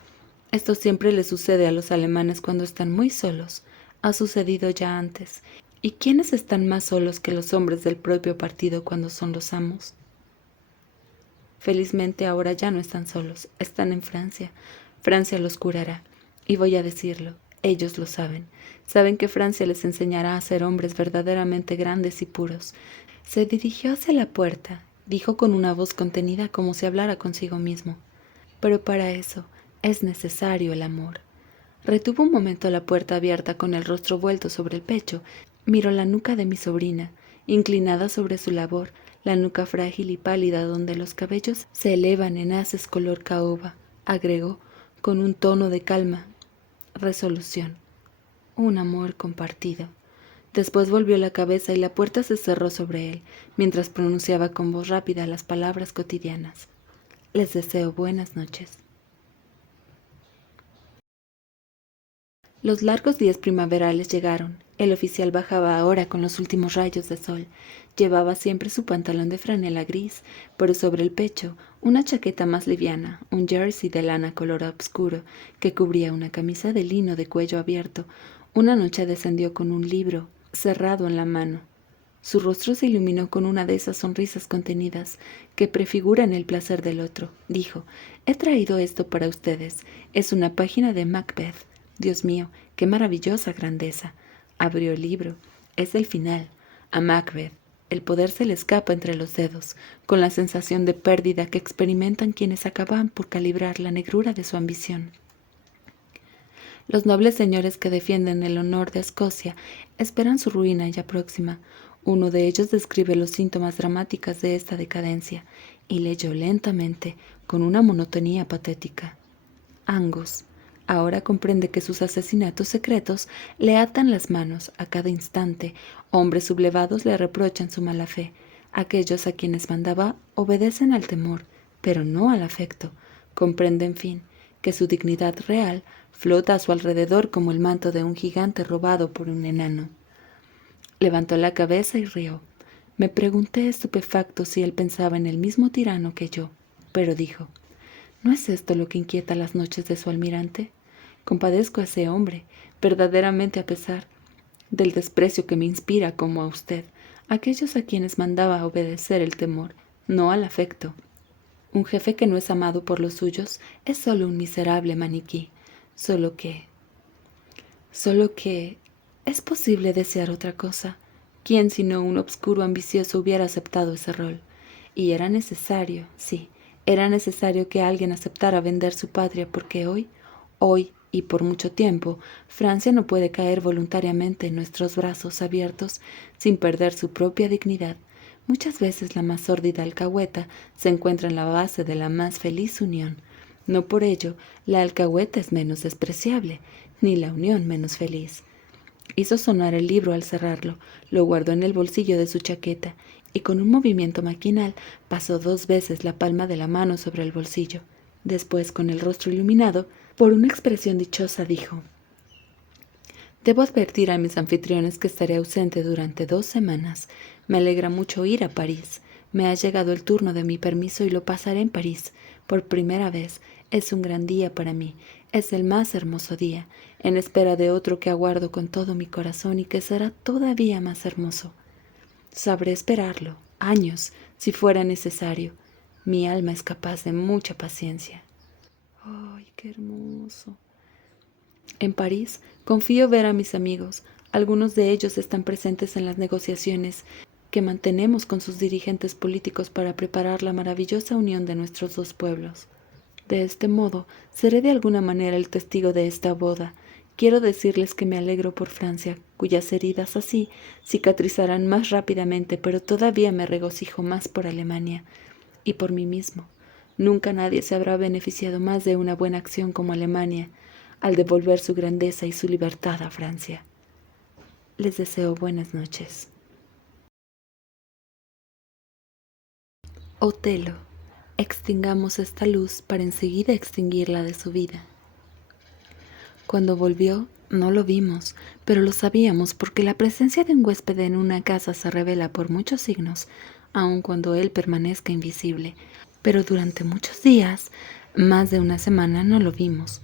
Esto siempre le sucede a los alemanes cuando están muy solos. Ha sucedido ya antes. ¿Y quiénes están más solos que los hombres del propio partido cuando son los amos? Felizmente ahora ya no están solos, están en Francia. Francia los curará. Y voy a decirlo, ellos lo saben. Saben que Francia les enseñará a ser hombres verdaderamente grandes y puros. Se dirigió hacia la puerta. Dijo con una voz contenida como si hablara consigo mismo: pero para eso es necesario el amor. Retuvo un momento la puerta abierta con el rostro vuelto sobre el pecho. Miró la nuca de mi sobrina, inclinada sobre su labor, la nuca frágil y pálida donde los cabellos se elevan en haces color caoba. Agregó con un tono de calma resolución: un amor compartido. Después volvió la cabeza y la puerta se cerró sobre él, mientras pronunciaba con voz rápida las palabras cotidianas: les deseo buenas noches. Los largos días primaverales llegaron. El oficial bajaba ahora con los últimos rayos de sol. Llevaba siempre su pantalón de franela gris, pero sobre el pecho una chaqueta más liviana, un jersey de lana color obscuro que cubría una camisa de lino de cuello abierto. Una noche descendió con un libro cerrado en la mano. Su rostro se iluminó con una de esas sonrisas contenidas que prefiguran el placer del otro. Dijo: he traído esto para ustedes. Es una página de Macbeth. Dios mío, qué maravillosa grandeza. Abrió el libro. Es el final. A Macbeth, el poder se le escapa entre los dedos, con la sensación de pérdida que experimentan quienes acaban por calibrar la negrura de su ambición. Los nobles señores que defienden el honor de Escocia esperan su ruina ya próxima. Uno de ellos describe los síntomas dramáticos de esta decadencia y leyó lentamente, con una monotonía patética. Angus ahora comprende que sus asesinatos secretos le atan las manos a cada instante. Hombres sublevados le reprochan su mala fe. Aquellos a quienes mandaba obedecen al temor, pero no al afecto. Comprende, en fin, que su dignidad real flota a su alrededor como el manto de un gigante robado por un enano. Levantó la cabeza y rió. Me pregunté estupefacto si él pensaba en el mismo tirano que yo, pero dijo: ¿no es esto lo que inquieta las noches de su almirante? Compadezco a ese hombre, verdaderamente, a pesar del desprecio que me inspira como a usted, aquellos a quienes mandaba obedecer el temor, no al afecto. Un jefe que no es amado por los suyos es solo un miserable maniquí, solo que ¿es posible desear otra cosa? ¿Quién sino un obscuro ambicioso hubiera aceptado ese rol? Y era necesario, sí, era necesario que alguien aceptara vender su patria porque hoy y por mucho tiempo, Francia no puede caer voluntariamente en nuestros brazos abiertos sin perder su propia dignidad. Muchas veces la más sórdida alcahueta se encuentra en la base de la más feliz unión. No por ello la alcahueta es menos despreciable, ni la unión menos feliz. Hizo sonar el libro al cerrarlo, lo guardó en el bolsillo de su chaqueta y con un movimiento maquinal pasó 2 veces la palma de la mano sobre el bolsillo. Después, con el rostro iluminado por una expresión dichosa, dijo: debo advertir a mis anfitriones que estaré ausente durante 2 semanas. Me alegra mucho ir a París. Me ha llegado el turno de mi permiso y lo pasaré en París. Por primera vez. Es un gran día para mí. Es el más hermoso día, en espera de otro que aguardo con todo mi corazón y que será todavía más hermoso. Sabré esperarlo, años, si fuera necesario. Mi alma es capaz de mucha paciencia. ¡Ay, qué hermoso! En París confío ver a mis amigos. Algunos de ellos están presentes en las negociaciones que mantenemos con sus dirigentes políticos para preparar la maravillosa unión de nuestros 2 pueblos. De este modo, seré de alguna manera el testigo de esta boda. Quiero decirles que me alegro por Francia, cuyas heridas así cicatrizarán más rápidamente, pero todavía me regocijo más por Alemania y por mí mismo. Nunca nadie se habrá beneficiado más de una buena acción como Alemania, al devolver su grandeza y su libertad a Francia. Les deseo buenas noches. Otelo. Extingamos esta luz para enseguida extinguirla de su vida. Cuando volvió, no lo vimos, pero lo sabíamos porque la presencia de un huésped en una casa se revela por muchos signos, aun cuando él permanezca invisible. Pero durante muchos días, más de una semana, no lo vimos.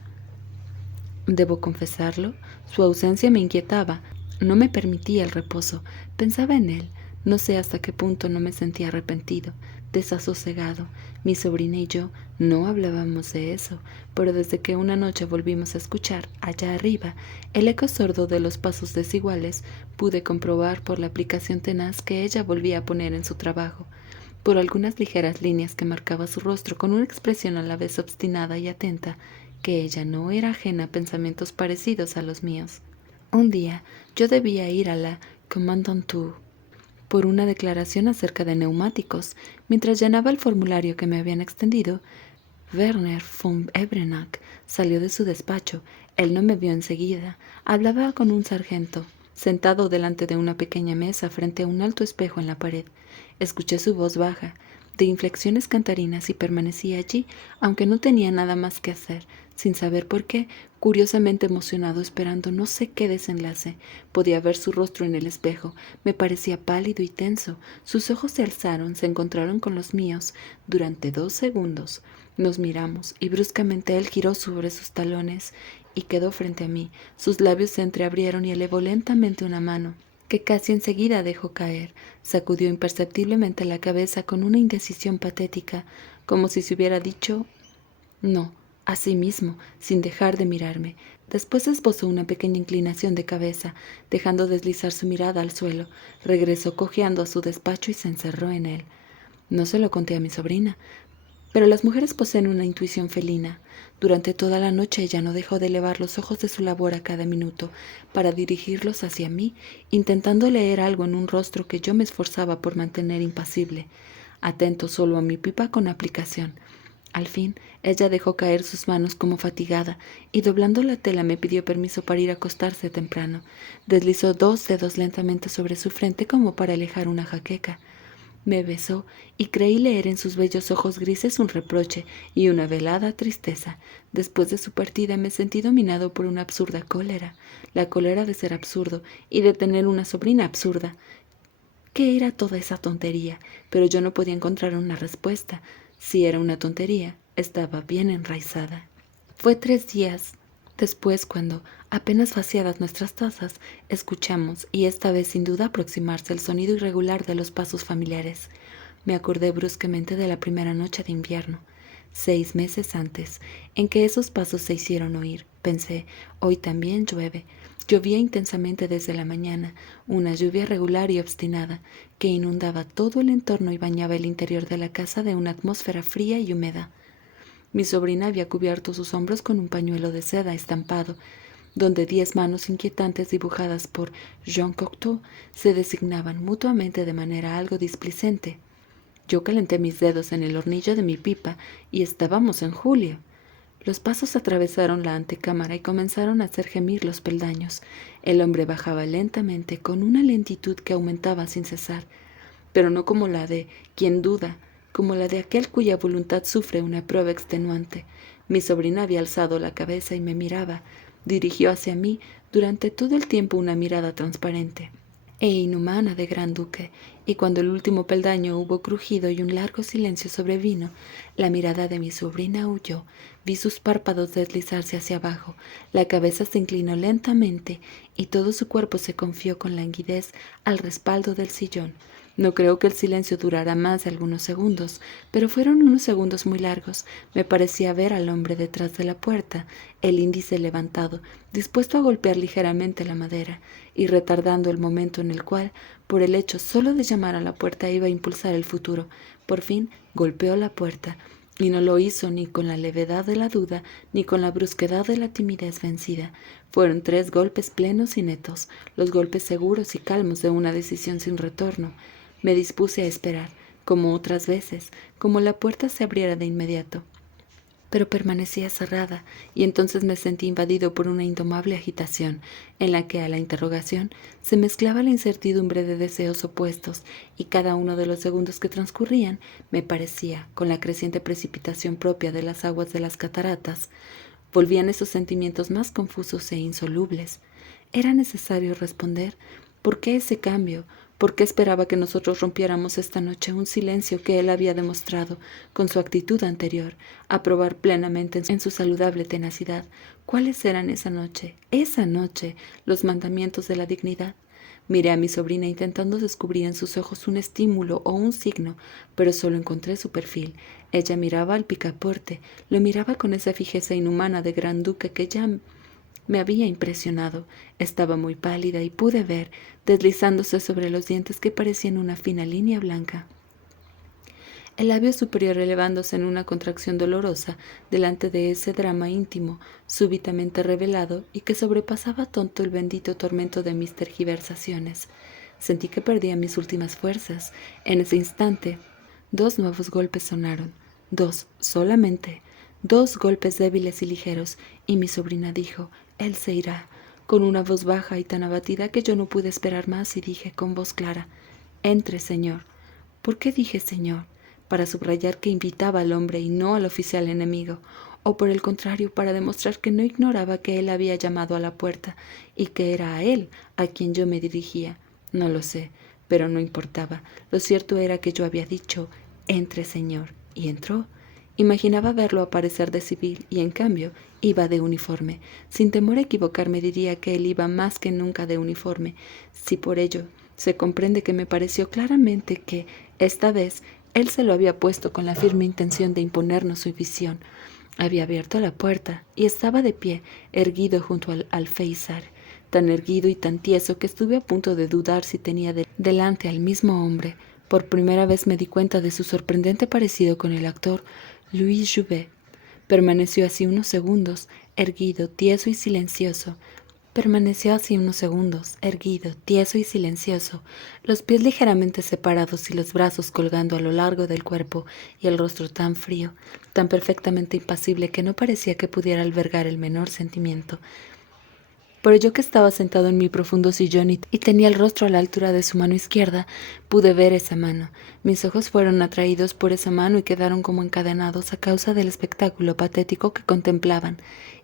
Debo confesarlo, su ausencia me inquietaba, no me permitía el reposo, pensaba en él, no sé hasta qué punto no me sentía arrepentido, desasosegado. Mi sobrina y yo no hablábamos de eso, pero desde que una noche volvimos a escuchar, allá arriba, el eco sordo de los pasos desiguales, pude comprobar por la aplicación tenaz que ella volvía a poner en su trabajo, por algunas ligeras líneas que marcaba su rostro con una expresión a la vez obstinada y atenta, que ella no era ajena a pensamientos parecidos a los míos. Un día yo debía ir a la Kommandantur por una declaración acerca de neumáticos. Mientras llenaba el formulario que me habían extendido, Werner von Ebrenack salió de su despacho. Él no me vio enseguida. Hablaba con un sargento, sentado delante de una pequeña mesa frente a un alto espejo en la pared. Escuché su voz baja, de inflexiones cantarinas, y permanecí allí, aunque no tenía nada más que hacer, sin saber por qué, curiosamente emocionado, esperando no sé qué desenlace. Podía ver su rostro en el espejo. Me parecía pálido y tenso. Sus ojos se alzaron, se encontraron con los míos. Durante 2 segundos nos miramos y bruscamente él giró sobre sus talones y quedó frente a mí. Sus labios se entreabrieron y elevó lentamente una mano, que casi enseguida dejó caer. Sacudió imperceptiblemente la cabeza con una indecisión patética, como si se hubiera dicho no así mismo, sin dejar de mirarme. Después esbozó una pequeña inclinación de cabeza, dejando deslizar su mirada al suelo. Regresó cojeando a su despacho y se encerró en él. No se lo conté a mi sobrina, pero las mujeres poseen una intuición felina. Durante toda la noche ella no dejó de elevar los ojos de su labor a cada minuto para dirigirlos hacia mí, intentando leer algo en un rostro que yo me esforzaba por mantener impasible, atento solo a mi pipa con aplicación. Al fin, ella dejó caer sus manos como fatigada y doblando la tela me pidió permiso para ir a acostarse temprano. Deslizó 2 dedos lentamente sobre su frente como para alejar una jaqueca. Me besó y creí leer en sus bellos ojos grises un reproche y una velada tristeza. Después de su partida me sentí dominado por una absurda cólera, la cólera de ser absurdo y de tener una sobrina absurda. ¿Qué era toda esa tontería? Pero yo no podía encontrar una respuesta. Si era una tontería, estaba bien enraizada. Fue 3 días después cuando, apenas vaciadas nuestras tazas, escuchamos, y esta vez sin duda aproximarse el sonido irregular de los pasos familiares. Me acordé bruscamente de la primera noche de invierno, 6 meses antes, en que esos pasos se hicieron oír. Pensé, hoy también llueve. Llovía intensamente desde la mañana, una lluvia regular y obstinada, que inundaba todo el entorno y bañaba el interior de la casa de una atmósfera fría y húmeda. Mi sobrina había cubierto sus hombros con un pañuelo de seda estampado, donde 10 manos inquietantes dibujadas por Jean Cocteau se designaban mutuamente de manera algo displicente. Yo calenté mis dedos en el hornillo de mi pipa y estábamos en julio. Los pasos atravesaron la antecámara y comenzaron a hacer gemir los peldaños. El hombre bajaba lentamente, con una lentitud que aumentaba sin cesar, pero no como la de quien duda, como la de aquel cuya voluntad sufre una prueba extenuante. Mi sobrina había alzado la cabeza y me miraba. Dirigió hacia mí durante todo el tiempo una mirada transparente e inhumana de gran duque, y cuando el último peldaño hubo crujido y un largo silencio sobrevino, la mirada de mi sobrina huyó. Vi sus párpados deslizarse hacia abajo, la cabeza se inclinó lentamente y todo su cuerpo se confió con languidez al respaldo del sillón. No creo que el silencio durara más de algunos segundos, pero fueron unos segundos muy largos. Me parecía ver al hombre detrás de la puerta, el índice levantado, dispuesto a golpear ligeramente la madera, y retardando el momento en el cual, por el hecho solo de llamar a la puerta, iba a impulsar el futuro. Por fin golpeó la puerta, y no lo hizo ni con la levedad de la duda, ni con la brusquedad de la timidez vencida. Fueron 3 golpes plenos y netos, los golpes seguros y calmos de una decisión sin retorno. Me dispuse a esperar, como otras veces, como la puerta se abriera de inmediato. Pero permanecía cerrada, y entonces me sentí invadido por una indomable agitación, en la que a la interrogación se mezclaba la incertidumbre de deseos opuestos, y cada uno de los segundos que transcurrían me parecía, con la creciente precipitación propia de las aguas de las cataratas, volvían esos sentimientos más confusos e insolubles. ¿Era necesario responder? ¿Por qué ese cambio? ¿Por qué esperaba que nosotros rompiéramos esta noche un silencio que él había demostrado, con su actitud anterior, aprobar plenamente en su saludable tenacidad? ¿Cuáles eran esa noche, los mandamientos de la dignidad? Miré a mi sobrina intentando descubrir en sus ojos un estímulo o un signo, pero solo encontré su perfil. Ella miraba al picaporte, lo miraba con esa fijeza inhumana de gran duque que ya me había impresionado. Estaba muy pálida y pude ver, deslizándose sobre los dientes que parecían una fina línea blanca, el labio superior elevándose en una contracción dolorosa delante de ese drama íntimo súbitamente revelado y que sobrepasaba tonto el bendito tormento de mis tergiversaciones. Sentí que perdía mis últimas fuerzas. En ese instante, 2 nuevos golpes sonaron, 2 solamente, 2 golpes débiles y ligeros, y mi sobrina dijo: «Él se irá», con una voz baja y tan abatida que yo no pude esperar más y dije con voz clara: «Entre, señor». ¿Por qué dije señor? ¿Para subrayar que invitaba al hombre y no al oficial enemigo? ¿O por el contrario, para demostrar que no ignoraba que él había llamado a la puerta y que era a él a quien yo me dirigía? No lo sé, pero no importaba. Lo cierto era que yo había dicho: «Entre, señor», y entró. Imaginaba verlo aparecer de civil y, en cambio, iba de uniforme. Sin temor a equivocarme, diría que él iba más que nunca de uniforme. Si por ello se comprende que me pareció claramente que, esta vez, él se lo había puesto con la firme intención de imponernos su visión. Había abierto la puerta y estaba de pie, erguido junto al alféizar, tan erguido y tan tieso que estuve a punto de dudar si tenía delante al mismo hombre. Por primera vez me di cuenta de su sorprendente parecido con el actor Louis Jouvet. Permaneció así unos segundos, erguido, tieso y silencioso. Permaneció así unos segundos, erguido, tieso y silencioso, los pies ligeramente separados y los brazos colgando a lo largo del cuerpo, y el rostro tan frío, tan perfectamente impasible que no parecía que pudiera albergar el menor sentimiento. Pero yo, que estaba sentado en mi profundo sillón y tenía el rostro a la altura de su mano izquierda, pude ver esa mano. Mis ojos fueron atraídos por esa mano y quedaron como encadenados a causa del espectáculo patético que contemplaban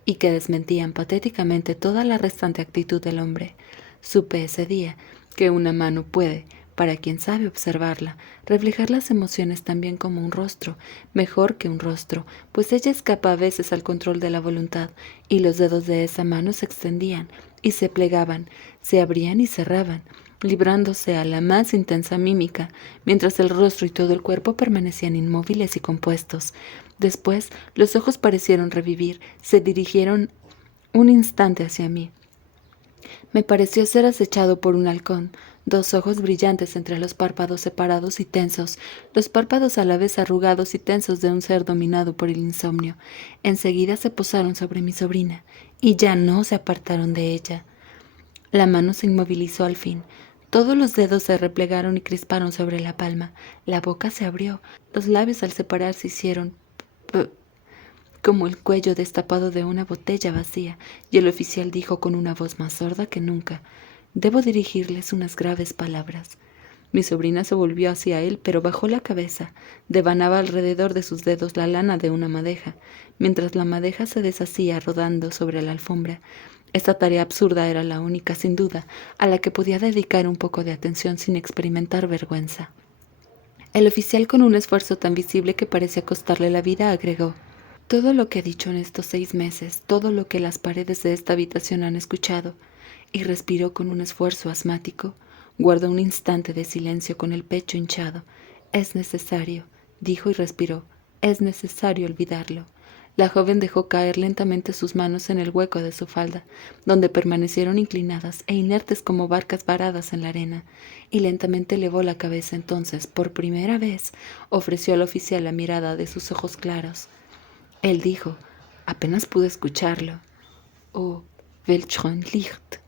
y que desmentían patéticamente toda la restante actitud del hombre. Supe ese día que una mano puede, para quien sabe observarla, reflejar las emociones tan bien como un rostro, mejor que un rostro, pues ella escapa a veces al control de la voluntad, y los dedos de esa mano se extendían y se plegaban, se abrían y cerraban, librándose a la más intensa mímica, mientras el rostro y todo el cuerpo permanecían inmóviles y compuestos. Después los ojos parecieron revivir, se dirigieron un instante hacia mí. Me pareció ser acechado por un halcón, dos ojos brillantes entre los párpados separados y tensos, los párpados a la vez arrugados y tensos de un ser dominado por el insomnio. Enseguida se posaron sobre mi sobrina, y ya no se apartaron de ella. La mano se inmovilizó al fin. Todos los dedos se replegaron y crisparon sobre la palma. La boca se abrió. Los labios al separarse hicieron como el cuello destapado de una botella vacía, y el oficial dijo con una voz más sorda que nunca: «Debo dirigirles unas graves palabras». Mi sobrina se volvió hacia él, pero bajó la cabeza. Devanaba alrededor de sus dedos la lana de una madeja, mientras la madeja se deshacía rodando sobre la alfombra. Esta tarea absurda era la única, sin duda, a la que podía dedicar un poco de atención sin experimentar vergüenza. El oficial, con un esfuerzo tan visible que parecía costarle la vida, agregó: «Todo lo que he dicho en estos 6 meses, todo lo que las paredes de esta habitación han escuchado», y respiró con un esfuerzo asmático. Guardó un instante de silencio con el pecho hinchado. «Es necesario», dijo y respiró, «es necesario olvidarlo». La joven dejó caer lentamente sus manos en el hueco de su falda, donde permanecieron inclinadas e inertes como barcas varadas en la arena, y lentamente elevó la cabeza. Entonces, por primera vez, ofreció al oficial la mirada de sus ojos claros. Él dijo, apenas pude escucharlo: «Oh, welch ein Licht»,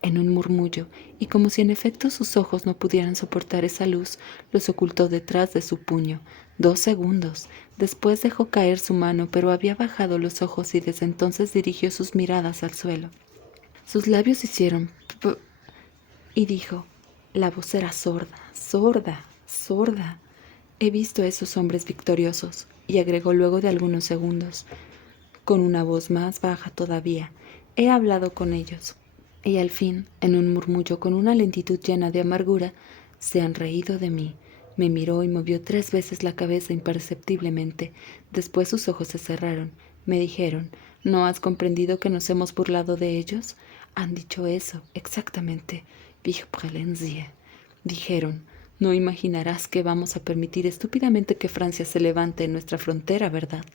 en un murmullo, y como si en efecto sus ojos no pudieran soportar esa luz, los ocultó detrás de su puño. 2 segundos. Después dejó caer su mano, pero había bajado los ojos y desde entonces dirigió sus miradas al suelo. Sus labios hicieron p y dijo, la voz era sorda, sorda, sorda. «He visto a esos hombres victoriosos», y agregó luego de algunos segundos, con una voz más baja todavía, «he hablado con ellos». Y al fin, en un murmullo con una lentitud llena de amargura, «se han reído de mí». Me miró y movió 3 veces la cabeza imperceptiblemente. Después sus ojos se cerraron. Me dijeron, «¿No has comprendido que nos hemos burlado de ellos?» «Han dicho eso, exactamente». «Wir brüllen sie», dijeron. «No imaginarás que vamos a permitir estúpidamente que Francia se levante en nuestra frontera, ¿verdad?».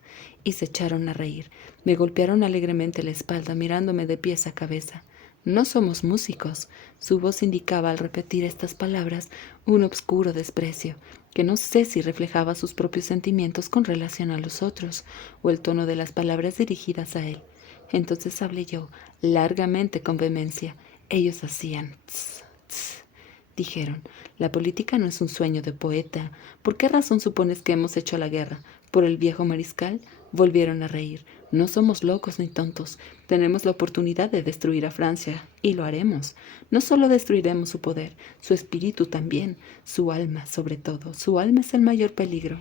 Y se echaron a reír. Me golpearon alegremente la espalda, mirándome de pies a cabeza. «No somos músicos». Su voz indicaba al repetir estas palabras un obscuro desprecio, que no sé si reflejaba sus propios sentimientos con relación a los otros, o el tono de las palabras dirigidas a él. Entonces hablé yo, largamente, con vehemencia. Ellos hacían tss, tss. Dijeron, «La política no es un sueño de poeta. ¿Por qué razón supones que hemos hecho la guerra? ¿Por el viejo mariscal?». Volvieron a reír. «No somos locos ni tontos. Tenemos la oportunidad de destruir a Francia, y lo haremos. No solo destruiremos su poder, su espíritu también, su alma sobre todo. Su alma es el mayor peligro.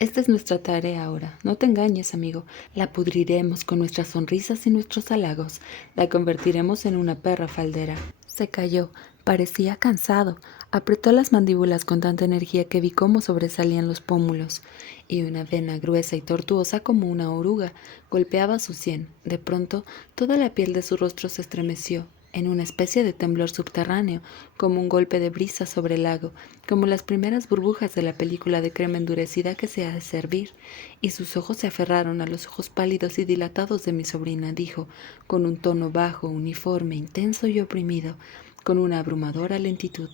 Esta es nuestra tarea ahora. No te engañes, amigo. La pudriremos con nuestras sonrisas y nuestros halagos. La convertiremos en una perra faldera». Se calló. Parecía cansado. Apretó las mandíbulas con tanta energía que vi cómo sobresalían los pómulos, y una vena gruesa y tortuosa como una oruga golpeaba su sien. De pronto, toda la piel de su rostro se estremeció. en una especie de temblor subterráneo, como un golpe de brisa sobre el lago, como las primeras burbujas de la película de crema endurecida que se ha de servir. Y sus ojos se aferraron a los ojos pálidos y dilatados de mi sobrina, dijo, con un tono bajo, uniforme, intenso y oprimido, con una abrumadora lentitud.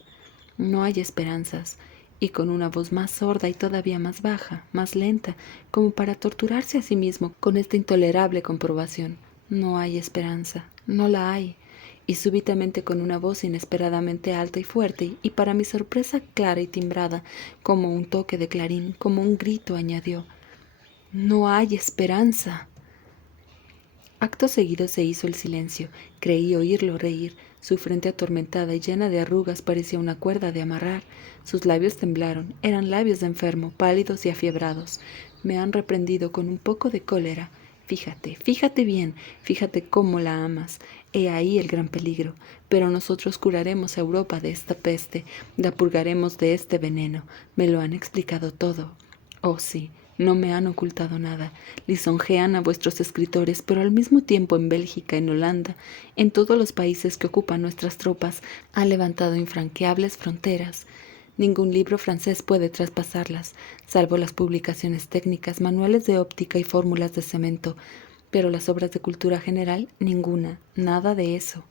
No hay esperanzas. Y con una voz más sorda y todavía más baja, más lenta, como para torturarse a sí mismo con esta intolerable comprobación. No hay esperanza, no la hay. Y súbitamente con una voz inesperadamente alta y fuerte, y para mi sorpresa clara y timbrada, como un toque de clarín, como un grito, añadió, «No hay esperanza». Acto seguido se hizo el silencio. Creí oírlo reír. Su frente atormentada y llena de arrugas parecía una cuerda de amarrar. Sus labios temblaron. Eran labios de enfermo, pálidos y afiebrados. Me han reprendido con un poco de cólera. Fíjate, fíjate bien, fíjate cómo la amas. He ahí el gran peligro. Pero nosotros curaremos a Europa de esta peste, la purgaremos de este veneno. Me lo han explicado todo. Oh, sí. No me han ocultado nada. Lisonjean a vuestros escritores, pero al mismo tiempo en Bélgica, en Holanda, en todos los países que ocupan nuestras tropas, han levantado infranqueables fronteras. Ningún libro francés puede traspasarlas, salvo las publicaciones técnicas, manuales de óptica y fórmulas de cemento, pero las obras de cultura general, ninguna, nada de eso.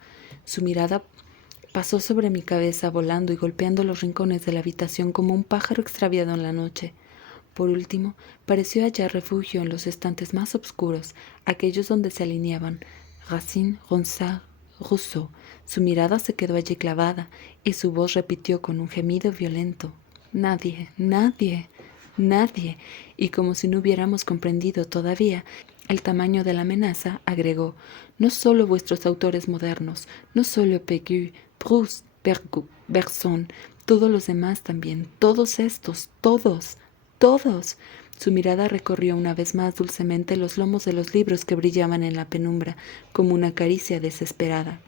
Su mirada pasó sobre mi cabeza, volando y golpeando los rincones de la habitación como un pájaro extraviado en la noche. Por último, pareció hallar refugio en los estantes más oscuros, aquellos donde se alineaban Racine, Ronsard, Rousseau. Su mirada se quedó allí clavada y su voz repitió con un gemido violento: «Nadie, nadie, nadie». Y como si no hubiéramos comprendido todavía el tamaño de la amenaza, agregó: «No solo vuestros autores modernos, no solo Pégu, Proust, Bergson, todos los demás también, todos estos, todos». Todos. Su mirada recorrió una vez más dulcemente los lomos de los libros que brillaban en la penumbra, como una caricia desesperada.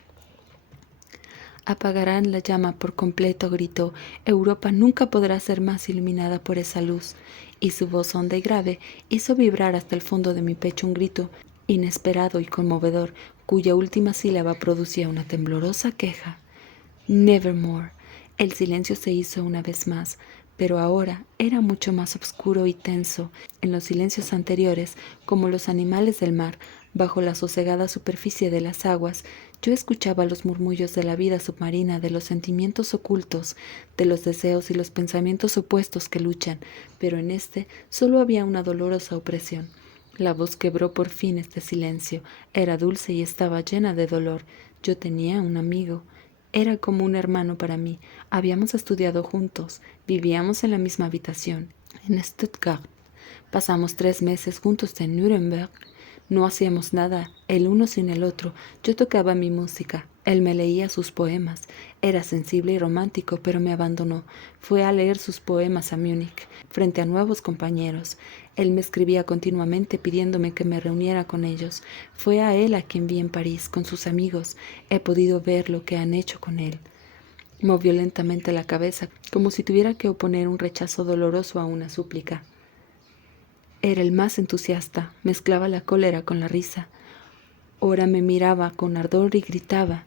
«Apagarán la llama por completo», gritó. «Europa nunca podrá ser más iluminada por esa luz». Y su voz honda y grave hizo vibrar hasta el fondo de mi pecho un grito inesperado y conmovedor, cuya última sílaba producía una temblorosa queja. «Nevermore». El silencio se hizo una vez más, pero ahora era mucho más oscuro y tenso. En los silencios anteriores, como los animales del mar, bajo la sosegada superficie de las aguas, yo escuchaba los murmullos de la vida submarina, de los sentimientos ocultos, de los deseos y los pensamientos opuestos que luchan, pero en este solo había una dolorosa opresión. La voz quebró por fin este silencio. Era dulce y estaba llena de dolor. Yo tenía un amigo. Era como un hermano para mí. Habíamos estudiado juntos, vivíamos en la misma habitación, en Stuttgart. Pasamos 3 meses juntos en Nuremberg. No hacíamos nada, el uno sin el otro. Yo tocaba mi música, él me leía sus poemas. Era sensible y romántico, pero me abandonó. Fue a leer sus poemas a Múnich, frente a nuevos compañeros. Él me escribía continuamente pidiéndome que me reuniera con ellos. Fue a él a quien vi en París, con sus amigos. He podido ver lo que han hecho con él. Movió lentamente la cabeza, como si tuviera que oponer un rechazo doloroso a una súplica. Era el más entusiasta, mezclaba la cólera con la risa. Ora me miraba con ardor y gritaba: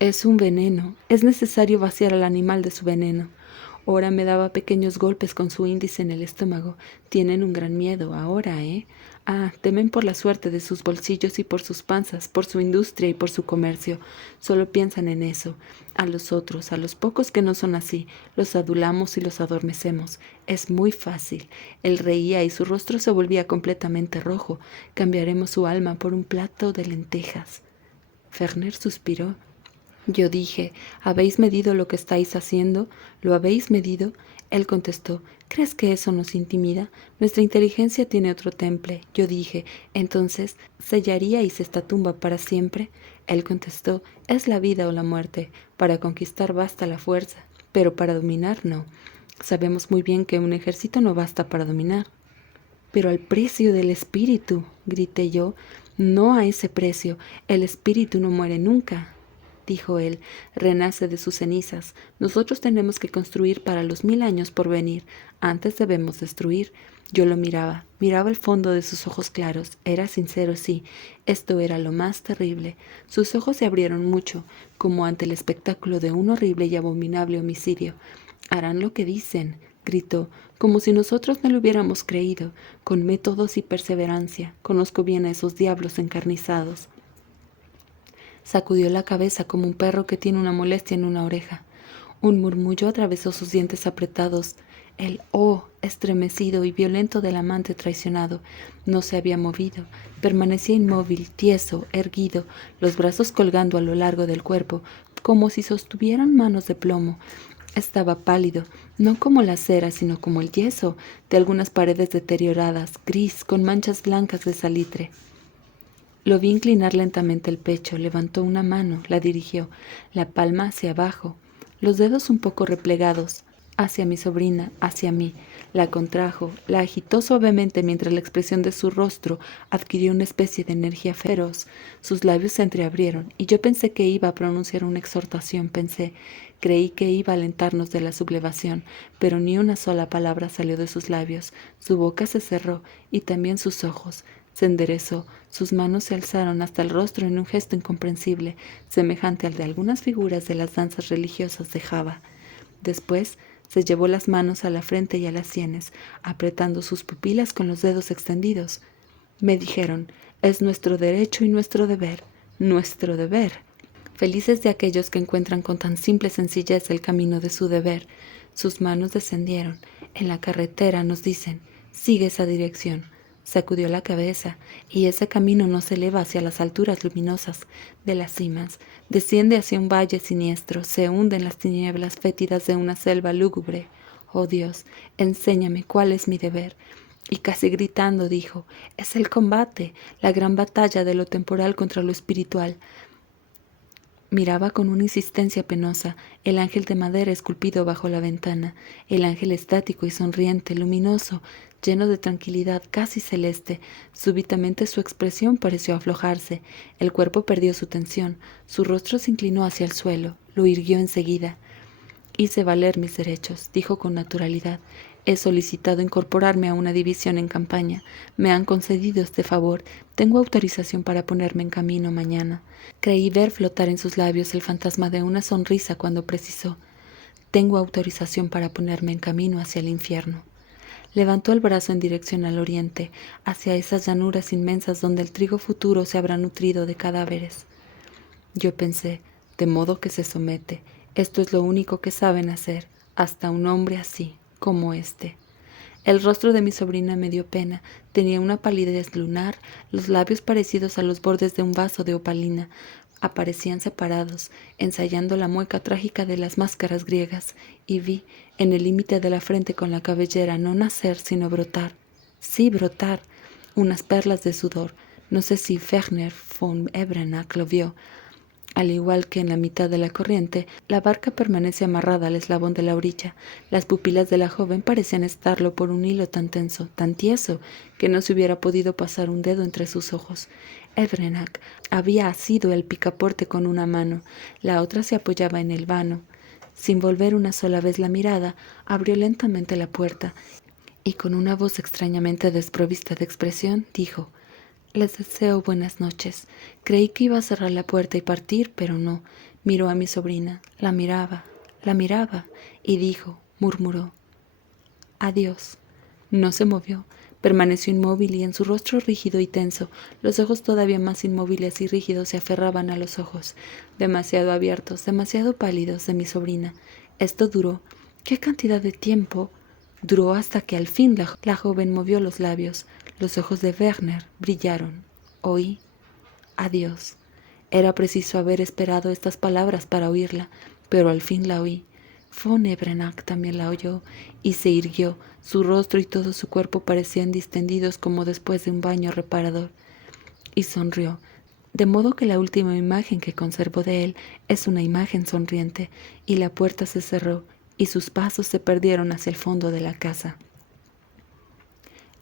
«Es un veneno, es necesario vaciar al animal de su veneno». Ora me daba pequeños golpes con su índice en el estómago. Tienen un gran miedo ahora, ¿eh? Ah, temen por la suerte de sus bolsillos y por sus panzas, por su industria y por su comercio. Solo piensan en eso. A los otros, a los pocos que no son así, los adulamos y los adormecemos. Es muy fácil. Él reía y su rostro se volvía completamente rojo. Cambiaremos su alma por un plato de lentejas. Ferner suspiró. Yo dije: «¿Habéis medido lo que estáis haciendo? ¿Lo habéis medido?» Él contestó: «¿Crees que eso nos intimida? Nuestra inteligencia tiene otro temple». Yo dije: «Entonces, ¿sellaríais esta tumba para siempre?» Él contestó: «Es la vida o la muerte. Para conquistar basta la fuerza, pero para dominar no. Sabemos muy bien que un ejército no basta para dominar». «Pero al precio del espíritu», grité yo. «No a ese precio. El espíritu no muere nunca», dijo él, «renace de sus cenizas. Nosotros tenemos que construir para los 1000 años por venir. Antes debemos destruir. Yo lo miraba el fondo de sus ojos claros. Era sincero, sí. Esto era lo más terrible. Sus ojos se abrieron mucho, como ante el espectáculo de un horrible y abominable homicidio. «Harán lo que dicen», gritó, como si nosotros no le hubiéramos creído, con métodos y perseverancia. Conozco bien a esos diablos encarnizados. Sacudió la cabeza como un perro que tiene una molestia en una oreja. Un murmullo atravesó sus dientes apretados. El «oh» estremecido y violento del amante traicionado no se había movido. Permanecía inmóvil, tieso, erguido, los brazos colgando a lo largo del cuerpo, como si sostuvieran manos de plomo. Estaba pálido, no como la cera, sino como el yeso de algunas paredes deterioradas, gris, con manchas blancas de salitre. Lo vi inclinar lentamente el pecho, levantó una mano, la dirigió, la palma hacia abajo, los dedos un poco replegados, hacia mi sobrina, hacia mí. La contrajo, la agitó suavemente mientras la expresión de su rostro adquirió una especie de energía feroz. Sus labios se entreabrieron y yo pensé que iba a pronunciar una exhortación, creí que iba a alentarnos de la sublevación, pero ni una sola palabra salió de sus labios. Su boca se cerró y también sus ojos. Se enderezó, sus manos se alzaron hasta el rostro en un gesto incomprensible, semejante al de algunas figuras de las danzas religiosas de Java. Después se llevó las manos a la frente y a las sienes, apretando sus pupilas con los dedos extendidos. Me dijeron, es nuestro derecho y nuestro deber, nuestro deber. Felices de aquellos que encuentran con tan simple sencillez el camino de su deber. Sus manos descendieron. En la carretera nos dicen, sigue esa dirección. Sacudió la cabeza, y ese camino no se eleva hacia las alturas luminosas de las cimas, desciende hacia un valle siniestro, se hunde en las tinieblas fétidas de una selva lúgubre. Oh Dios, enséñame cuál es mi deber. Y casi gritando dijo, es el combate, la gran batalla de lo temporal contra lo espiritual. Miraba con una insistencia penosa el ángel de madera esculpido bajo la ventana, el ángel estático y sonriente, luminoso, lleno de tranquilidad casi celeste. Súbitamente su expresión pareció aflojarse, el cuerpo perdió su tensión, su rostro se inclinó hacia el suelo, lo irguió enseguida. Hice valer mis derechos, dijo con naturalidad. He solicitado incorporarme a una división en campaña. Me han concedido este favor. Tengo autorización para ponerme en camino mañana. Creí ver flotar en sus labios el fantasma de una sonrisa cuando precisó. Tengo autorización para ponerme en camino hacia el infierno. Levantó el brazo en dirección al oriente, hacia esas llanuras inmensas donde el trigo futuro se habrá nutrido de cadáveres. Yo pensé, de modo que se somete. Esto es lo único que saben hacer, hasta un hombre así, como este. El rostro de mi sobrina me dio pena, tenía una palidez lunar, los labios parecidos a los bordes de un vaso de opalina, aparecían separados, ensayando la mueca trágica de las máscaras griegas, y vi, en el límite de la frente con la cabellera, no nacer, sino brotar. Sí, brotar, unas perlas de sudor. No sé si Werner von Ebrenack lo vio. Al igual que en la mitad de la corriente, la barca permanece amarrada al eslabón de la orilla. Las pupilas de la joven parecían estarlo por un hilo tan tenso, tan tieso, que no se hubiera podido pasar un dedo entre sus ojos. Ebrenack había asido el picaporte con una mano, la otra se apoyaba en el vano. Sin volver una sola vez la mirada, abrió lentamente la puerta y con una voz extrañamente desprovista de expresión, dijo: «Les deseo buenas noches». Creí que iba a cerrar la puerta y partir, pero no. Miró a mi sobrina, la miraba, y dijo, murmuró: «Adiós». No se movió, permaneció inmóvil y en su rostro rígido y tenso, los ojos todavía más inmóviles y rígidos se aferraban a los ojos, demasiado abiertos, demasiado pálidos, de mi sobrina. Esto duró. ¿Qué cantidad de tiempo? Duró hasta que al fin la joven movió los labios. Los ojos de Werner brillaron. Oí: «Adiós». Era preciso haber esperado estas palabras para oírla, pero al fin la oí. Von Ebrenack también la oyó y se irguió. Su rostro y todo su cuerpo parecían distendidos como después de un baño reparador. Y sonrió, de modo que la última imagen que conservo de él es una imagen sonriente, y la puerta se cerró y sus pasos se perdieron hacia el fondo de la casa.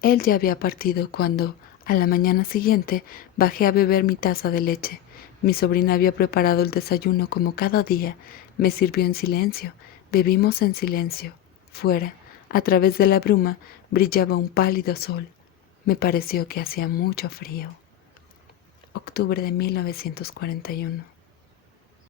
Él ya había partido cuando, a la mañana siguiente, bajé a beber mi taza de leche. Mi sobrina había preparado el desayuno como cada día. Me sirvió en silencio. Bebimos en silencio. Fuera, A través de la bruma brillaba un pálido sol. Me pareció que hacía mucho frío. Octubre de 1941.